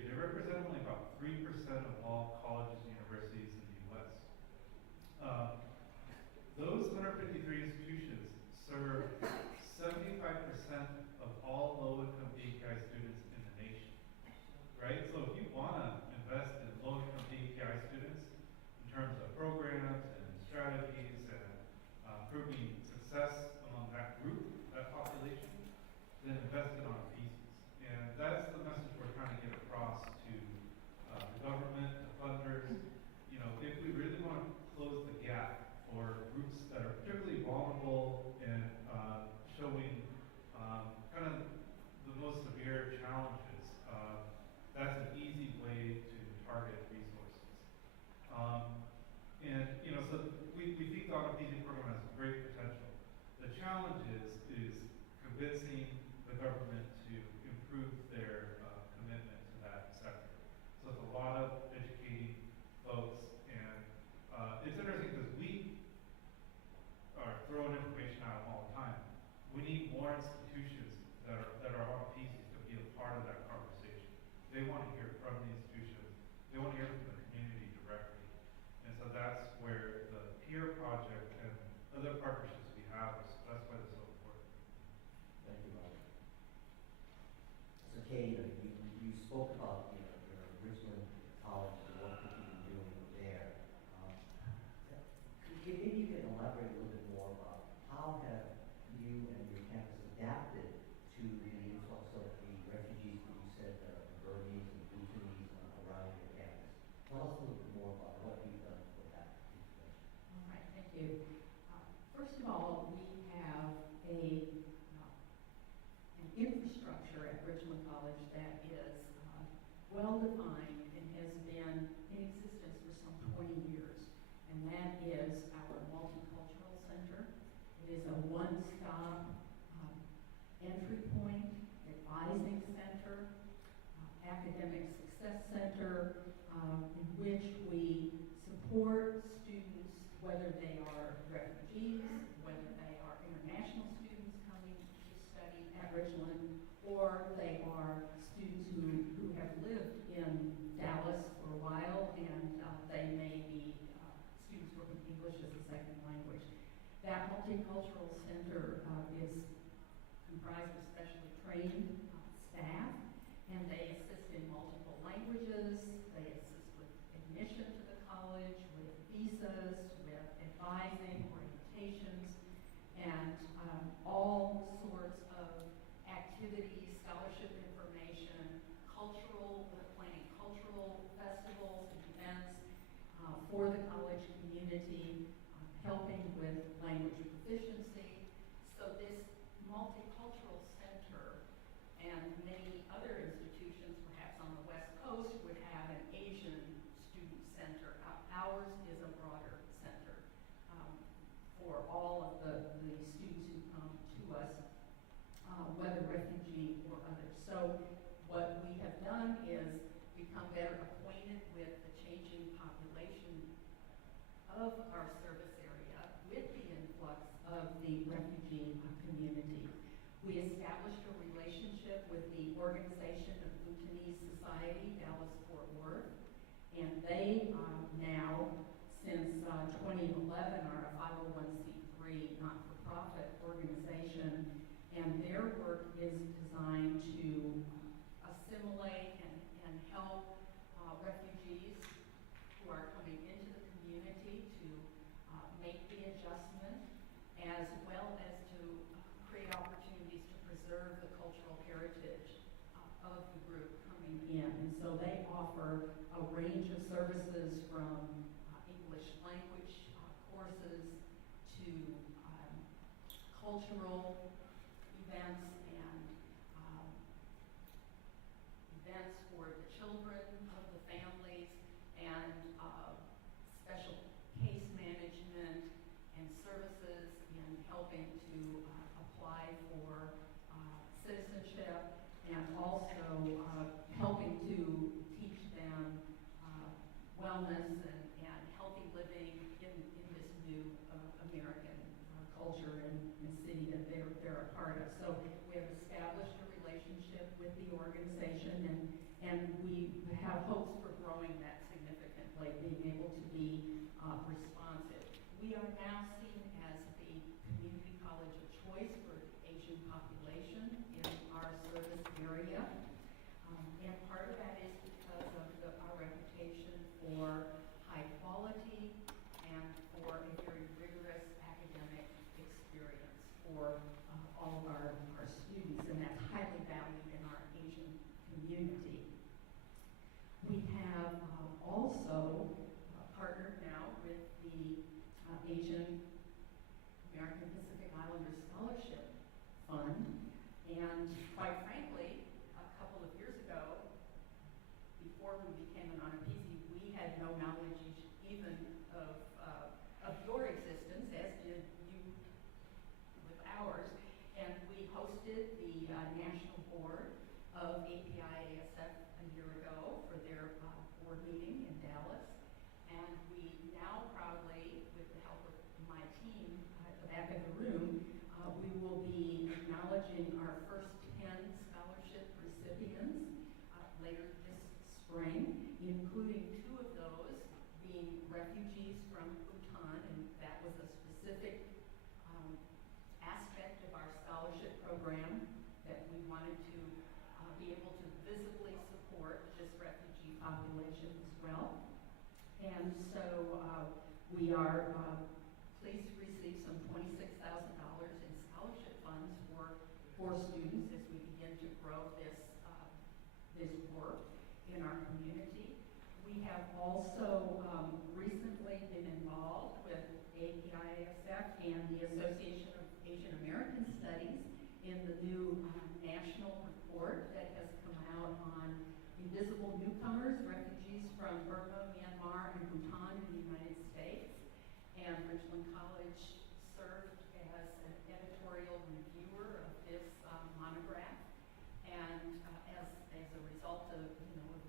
They represent only about 3% of all colleges and universities in the U.S. Those 153 institutions serve 75% of all low-income API students in the nation, right? So if you want to invest in low-income API students in terms of programs and strategies and proving success among that group, that population, then invest in our pieces. And that's the message we're trying to get across to the government, the funders. If we really want to close the gap for groups that are particularly vulnerable and showing kind of the most severe challenges, that's an easy way to target resources. So we think the RPC program has great potential. The challenge is convincing the government to improve their commitment to that sector. So it's a lot of educating folks, and it's interesting because we are throwing information Kate, you spoke about your Richmond College, the work that you've been doing there. Maybe you can elaborate a little bit more about how have you and your campus adapted to the influx of the refugees that you said, Burmese and Bhutanese around your campus. Tell us a little bit more about what you've done with that information. All right, thank you. First of all, we have an infrastructure at Richland College that is well-defined and has been in existence for some 20 years. And that is our multicultural center. It is a one-stop entry point, advising center, academic success center, in which we support students, whether they are refugees, whether they are international students coming to study at Richland, or they are students who have lived in Dallas for a while and they may be students working English as a second language. That multicultural center is comprised of specially trained staff, and they assist in multiple languages. They assist with admission to the college, with visas, with advising, orientations, and all sorts of activities, scholarship information, planning cultural festivals and events for the college community, helping with language proficiency. So this multicultural center and many other institutions, perhaps on the West Coast, would have an Asian student center. Ours is a broader center for all of the students who come to us, whether refugee or others. So what we have done is become better acquainted with the changing population of our service area with the influx of the refugee community. We established a relationship with the Organization of Bhutanese Society, Dallas-Fort Worth, and they now, since 2011, are a 501c3 not-for-profit organization, and their work is designed to assimilate and help refugees who are coming into the community to make the adjustment, as well as to create opportunities to preserve the cultural heritage of the group coming in. And so they offer a range of services from English language courses to cultural events and events for the children of the families, and special case management and services in helping to apply for citizenship, and also helping to teach them wellness and healthy living in this new American culture and city that they're a part of. So we have established a relationship with the organization, and we have hopes for growing that significantly, being able to be responsive. We are now seen as the community college of choice for the Asian population in our service area. And part of that is because of our reputation for high quality and for a very rigorous academic experience for all of our students, and that's highly valued in our Asian community. We have also partnered now with the Asian American Pacific Islander Scholarship Fund, and quite frankly, a couple of years ago, before we became an RPC, we had no knowledge even of your existence, as did you with ours, and we hosted the National Board of API-ASF a year ago for their board meeting in Dallas, and we now proudly, with the help of my team at the back of the room, we will be acknowledging our first 10 scholarship recipients later this spring, including 2 of those being refugees from Bhutan, and that was a specific aspect of our scholarship program that we wanted to be able to population as well. And so we are pleased to receive some $26,000 in scholarship funds for students as we begin to grow this work in our community. We have also recently been involved with APISF and the Association of Asian American Studies in the new national report that has come out on invisible newcomers, refugees from Burma, Myanmar, and Bhutan in the United States. And Richland College served as an editorial reviewer of this monograph. And as a result of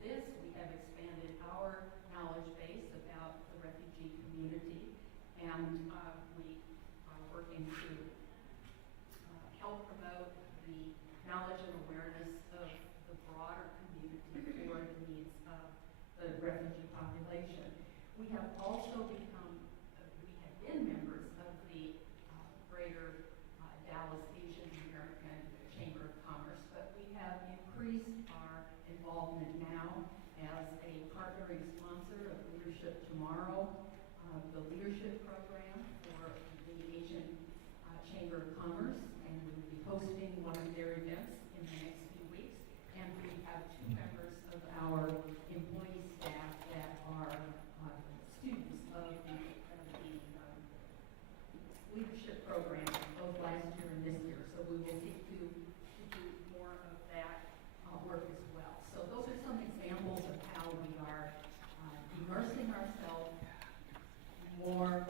this, we have expanded our knowledge base about the refugee community, and we are working to help promote the knowledge and awareness of the broader community for the needs of the refugee population. We have also been members of the Greater Dallas Asian American Chamber of Commerce, but we have increased our involvement now as a partnering sponsor of Leadership Tomorrow, the leadership program for the Asian Chamber of Commerce, and we will be hosting one of their events in the next few weeks. And we have 2 members of our employee staff that are students of the leadership program, both last year and this year. So we will seek to do more of that work as well. So those are some examples of how we are immersing ourselves more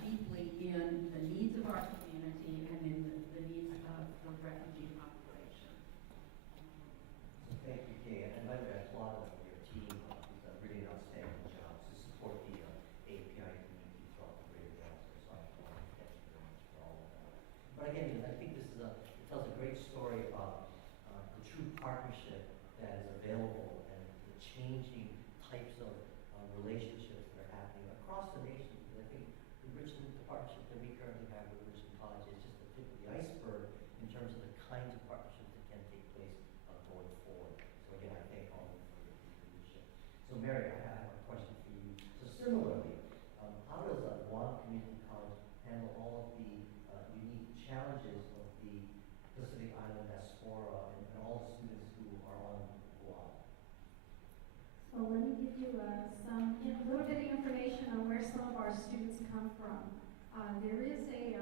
deeply in the needs of our community and in the needs of the refugee population. So thank you, Kay. And by the way, I applaud your team who's done really an outstanding job to support the API community throughout the Greater Dallas. So I want to thank you very much for all of that. But again, I think this is it tells a great story about the true partnership that is available and the changing types of relationships that are happening across the nation. Because I think the partnership that we currently have with Richland College is just the tip of the iceberg in terms of the kinds of partnerships that can take place going forward. So again, I thank all of you for your leadership. So Mary, I have a question for you. So similarly, how does Guam Community College handle all of the unique challenges of the Pacific Island diaspora and all the students who are on Guam? So let me give you a little bit of information on where some of our students come from. There is a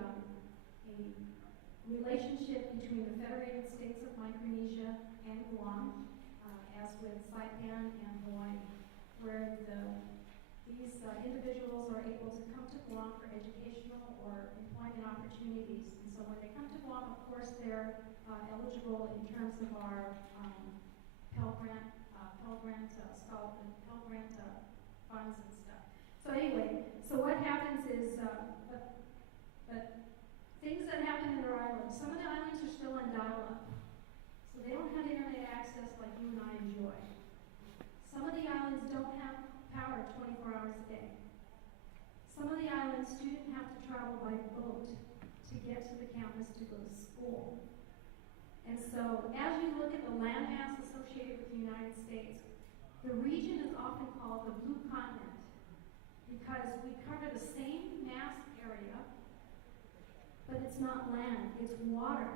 relationship between the Federated States of Micronesia and Guam, as with Saipan and Hawaii, where these individuals are able to come to Guam for educational or employment opportunities. And so when they come to Guam, of course, they're eligible in terms of our Pell Grant funds and stuff. So anyway, so what happens is, but things that happen in their islands, some of the islands are still on dial-up. So they don't have internet access like you and I enjoy. Some of the islands don't have power 24 hours a day. Some of the islands, students have to travel by boat to get to the campus to go to school. And so as you look at the landmass associated with the United States, the region is often called the Blue Continent because we cover the same mass area, but it's not land, it's water.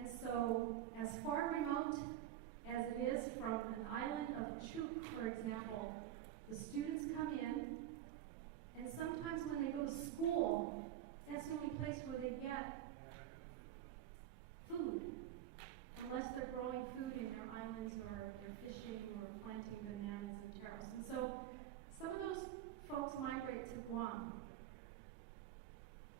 And so as far remote as it is from an island of Chuuk, for example, the students come in, and sometimes when they go to school, that's the only place where they get food, unless they're growing food in their islands or they're fishing or planting bananas and taros. And so some of those folks migrate to Guam.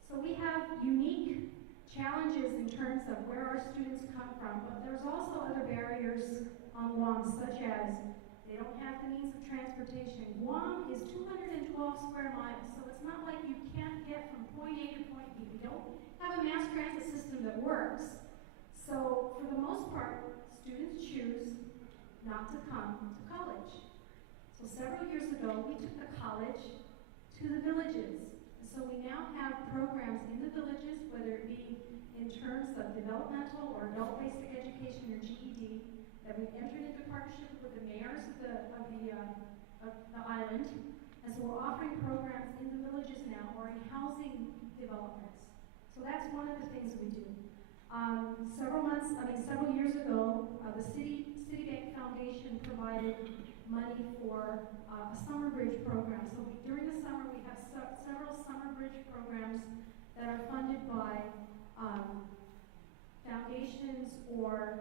So we have unique challenges in terms of where our students come from, but there's also other barriers on Guam, such as they don't have the means of transportation. Guam is 212 square miles, so it's not like you can't get from point A to point B. We don't have a mass transit system that works. So for the most part, students choose not to come to college. So several years ago, we took the college to the villages. So we now have programs in the villages, whether it be in terms of developmental or adult basic education or GED, that we entered into partnership with the mayors of the island. And so we're offering programs in the villages now or in housing developments. So that's one of the things we do. Several years ago, the Citibank Foundation provided money for a summer bridge program. So during the summer, we have several summer bridge programs that are funded by foundations or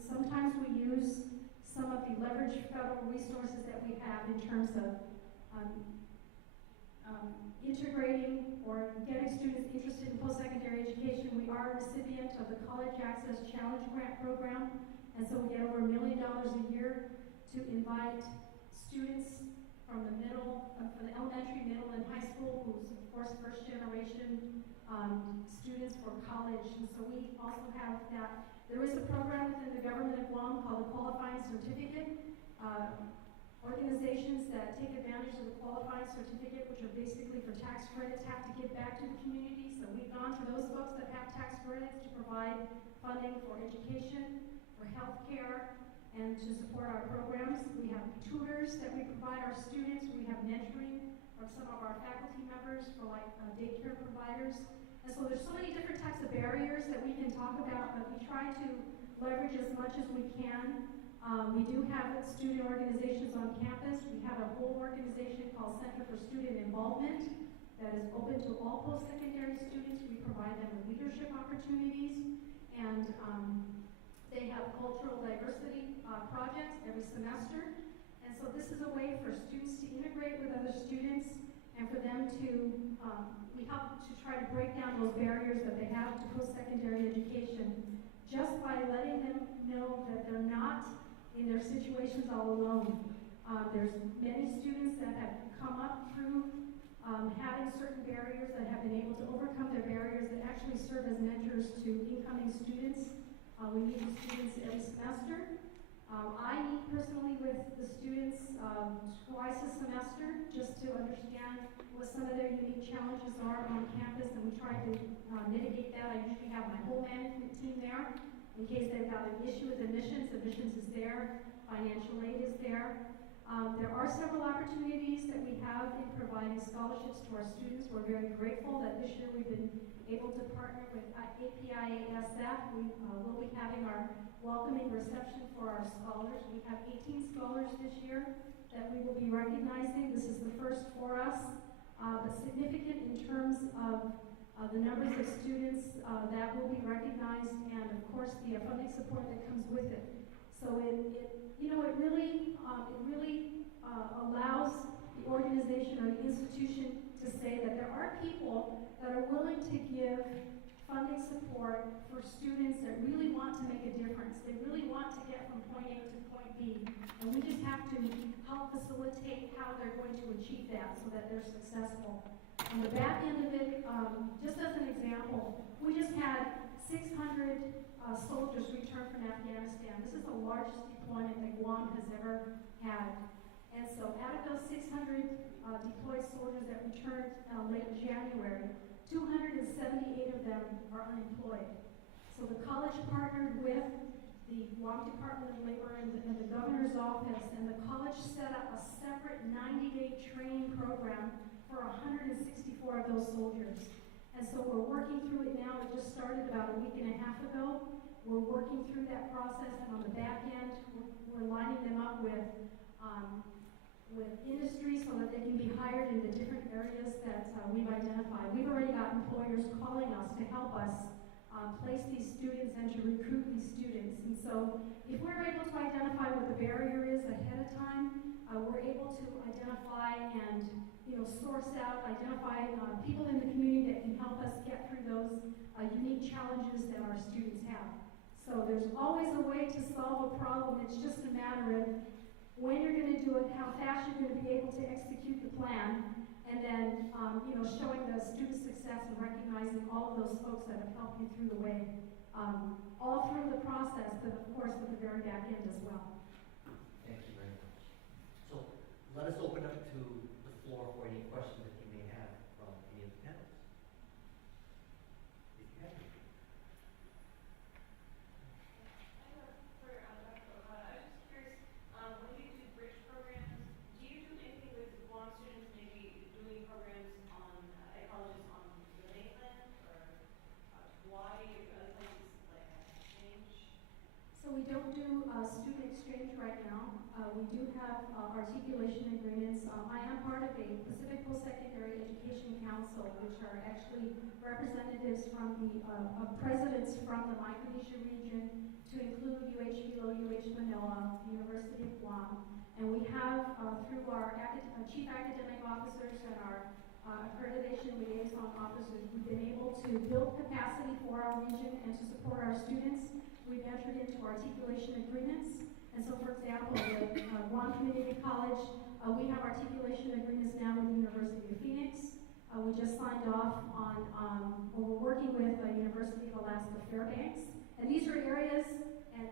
sometimes we use some of the leveraged federal resources that we have in terms of integrating or getting students interested in post-secondary education. We are a recipient of the College Access Challenge Grant Program, and so we get over $1 million a year to invite students from the elementary, middle, and high school, who's of course first generation students for college. And so we also have that. There is a program within the government of Guam called the Qualifying Certificate. Organizations that take advantage of the qualifying certificate, which are basically for tax credits, have to give back to the community. So we've gone to those folks that have tax credits to provide funding for education, for health care, and to support our programs. We have tutors that we provide our students. We have mentoring from some of our faculty members for daycare providers. And so there's so many different types of barriers that we can talk about, but we try to leverage as much as we can. We do have student organizations on campus. We have a whole organization called Center for Student Involvement that is open to all post-secondary students. We provide them with leadership opportunities, and they have cultural diversity projects every semester. And so this is a way for students to integrate with other students and for them to, we help to try to break down those barriers that they have to post-secondary education just by letting them know that they're not in their situations all alone. There's many students that have come up through having certain barriers, that have been able to overcome their barriers, that actually serve as mentors to incoming students. We meet with students every semester. I meet personally with the students twice a semester just to understand what some of their unique challenges are on campus, and we try to mitigate that. I usually have my whole management team there in case they've got an issue with admissions. Admissions is there, financial aid is there. There are several opportunities that we have in providing scholarships to our students. We're very grateful that this year we've been able to partner with APIASF. We will be having our welcoming reception for our scholars. We have 18 scholars this year that we will be recognizing. This is the first for us, but significant in terms of the numbers of students that will be recognized, and of course the funding support that comes with it. So it really allows the organization or the institution to say that there are people that are willing to give funding support for students that really want to make a difference. They really want to get from point A to point B, and we just have to help facilitate how they're going to achieve that so that they're successful. On the back end of it, just as an example, we just had 600 soldiers return from Afghanistan. This is the largest deployment that Guam has ever had. And so out of those 600 deployed soldiers that returned late January, 278 of them are unemployed. So the college partnered with the Guam Department of Labor and the governor's office, and the college set up a separate 90-day training program for 164 of those soldiers. And so we're working through it now. It just started about a week and a half ago. We're working through that process, and on the back end, we're lining them up with industry so that they can be hired in the different areas that we've identified. We've already got employers calling us to help us place these students and to recruit these students. And so if we're able to identify what the barrier is ahead of time, we're able to identify and identify people in the community that can help us get through those unique challenges that our students have. So there's always a way to solve a problem. It's just a matter of when you're going to do it, how fast you're going to be able to execute the plan, and then showing the student success and recognizing all of those folks that have helped you through the way, all through the process, but of course at the very back end as well. Thank you very much. So let us open up to the floor for any questions that you may have from any of the panelists. If you have any. For Dr. why other places like change? So we don't do student exchange right now. We do have articulation agreements. I am part of a Pacific Post-Secondary Education Council, which are actually representatives from the presidents from the Micronesia region, to include UH Hilo, UH Manoa, University of Guam. And we have, through our chief academic officers and our accreditation liaison officers, we've been able to build capacity for our region and to support our students. We've entered into articulation agreements. And so, for example, with Guam Community College, we have articulation agreements now with the University of Phoenix. We just signed off on, we're working with the University of Alaska Fairbanks. And these are areas, and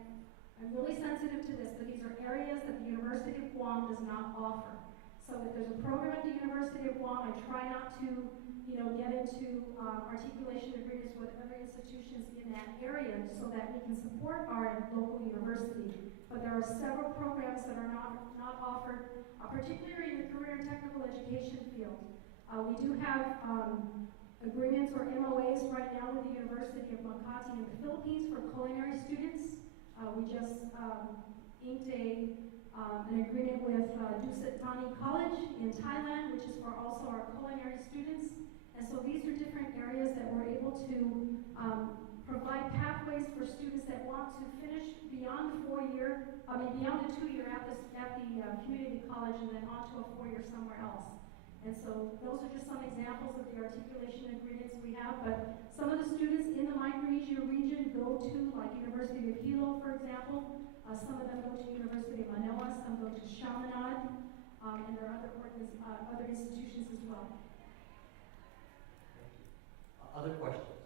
I'm really sensitive to this, but these are areas that the University of Guam does not offer. So if there's a program at the University of Guam, I try not to, get into articulation agreements with other institutions in that area so that we can support our local university. But there are several programs that are not offered, particularly in the career and technical education field. We do have agreements or MOAs right now with the University of Makati in the Philippines for culinary students. We just inked an agreement with Dusit Thani College in Thailand, which is for also our culinary students. And so these are different areas that we're able to provide pathways for students that want to finish beyond the beyond the 2-year at the community college and then on to a 4-year somewhere else. And so those are just some examples of the articulation agreements we have, but some of the students in the Micronesia region go to, like University of Hilo, for example. Some of them go to University of Manoa, some go to Chaminade, and there are other institutions as well. Other questions?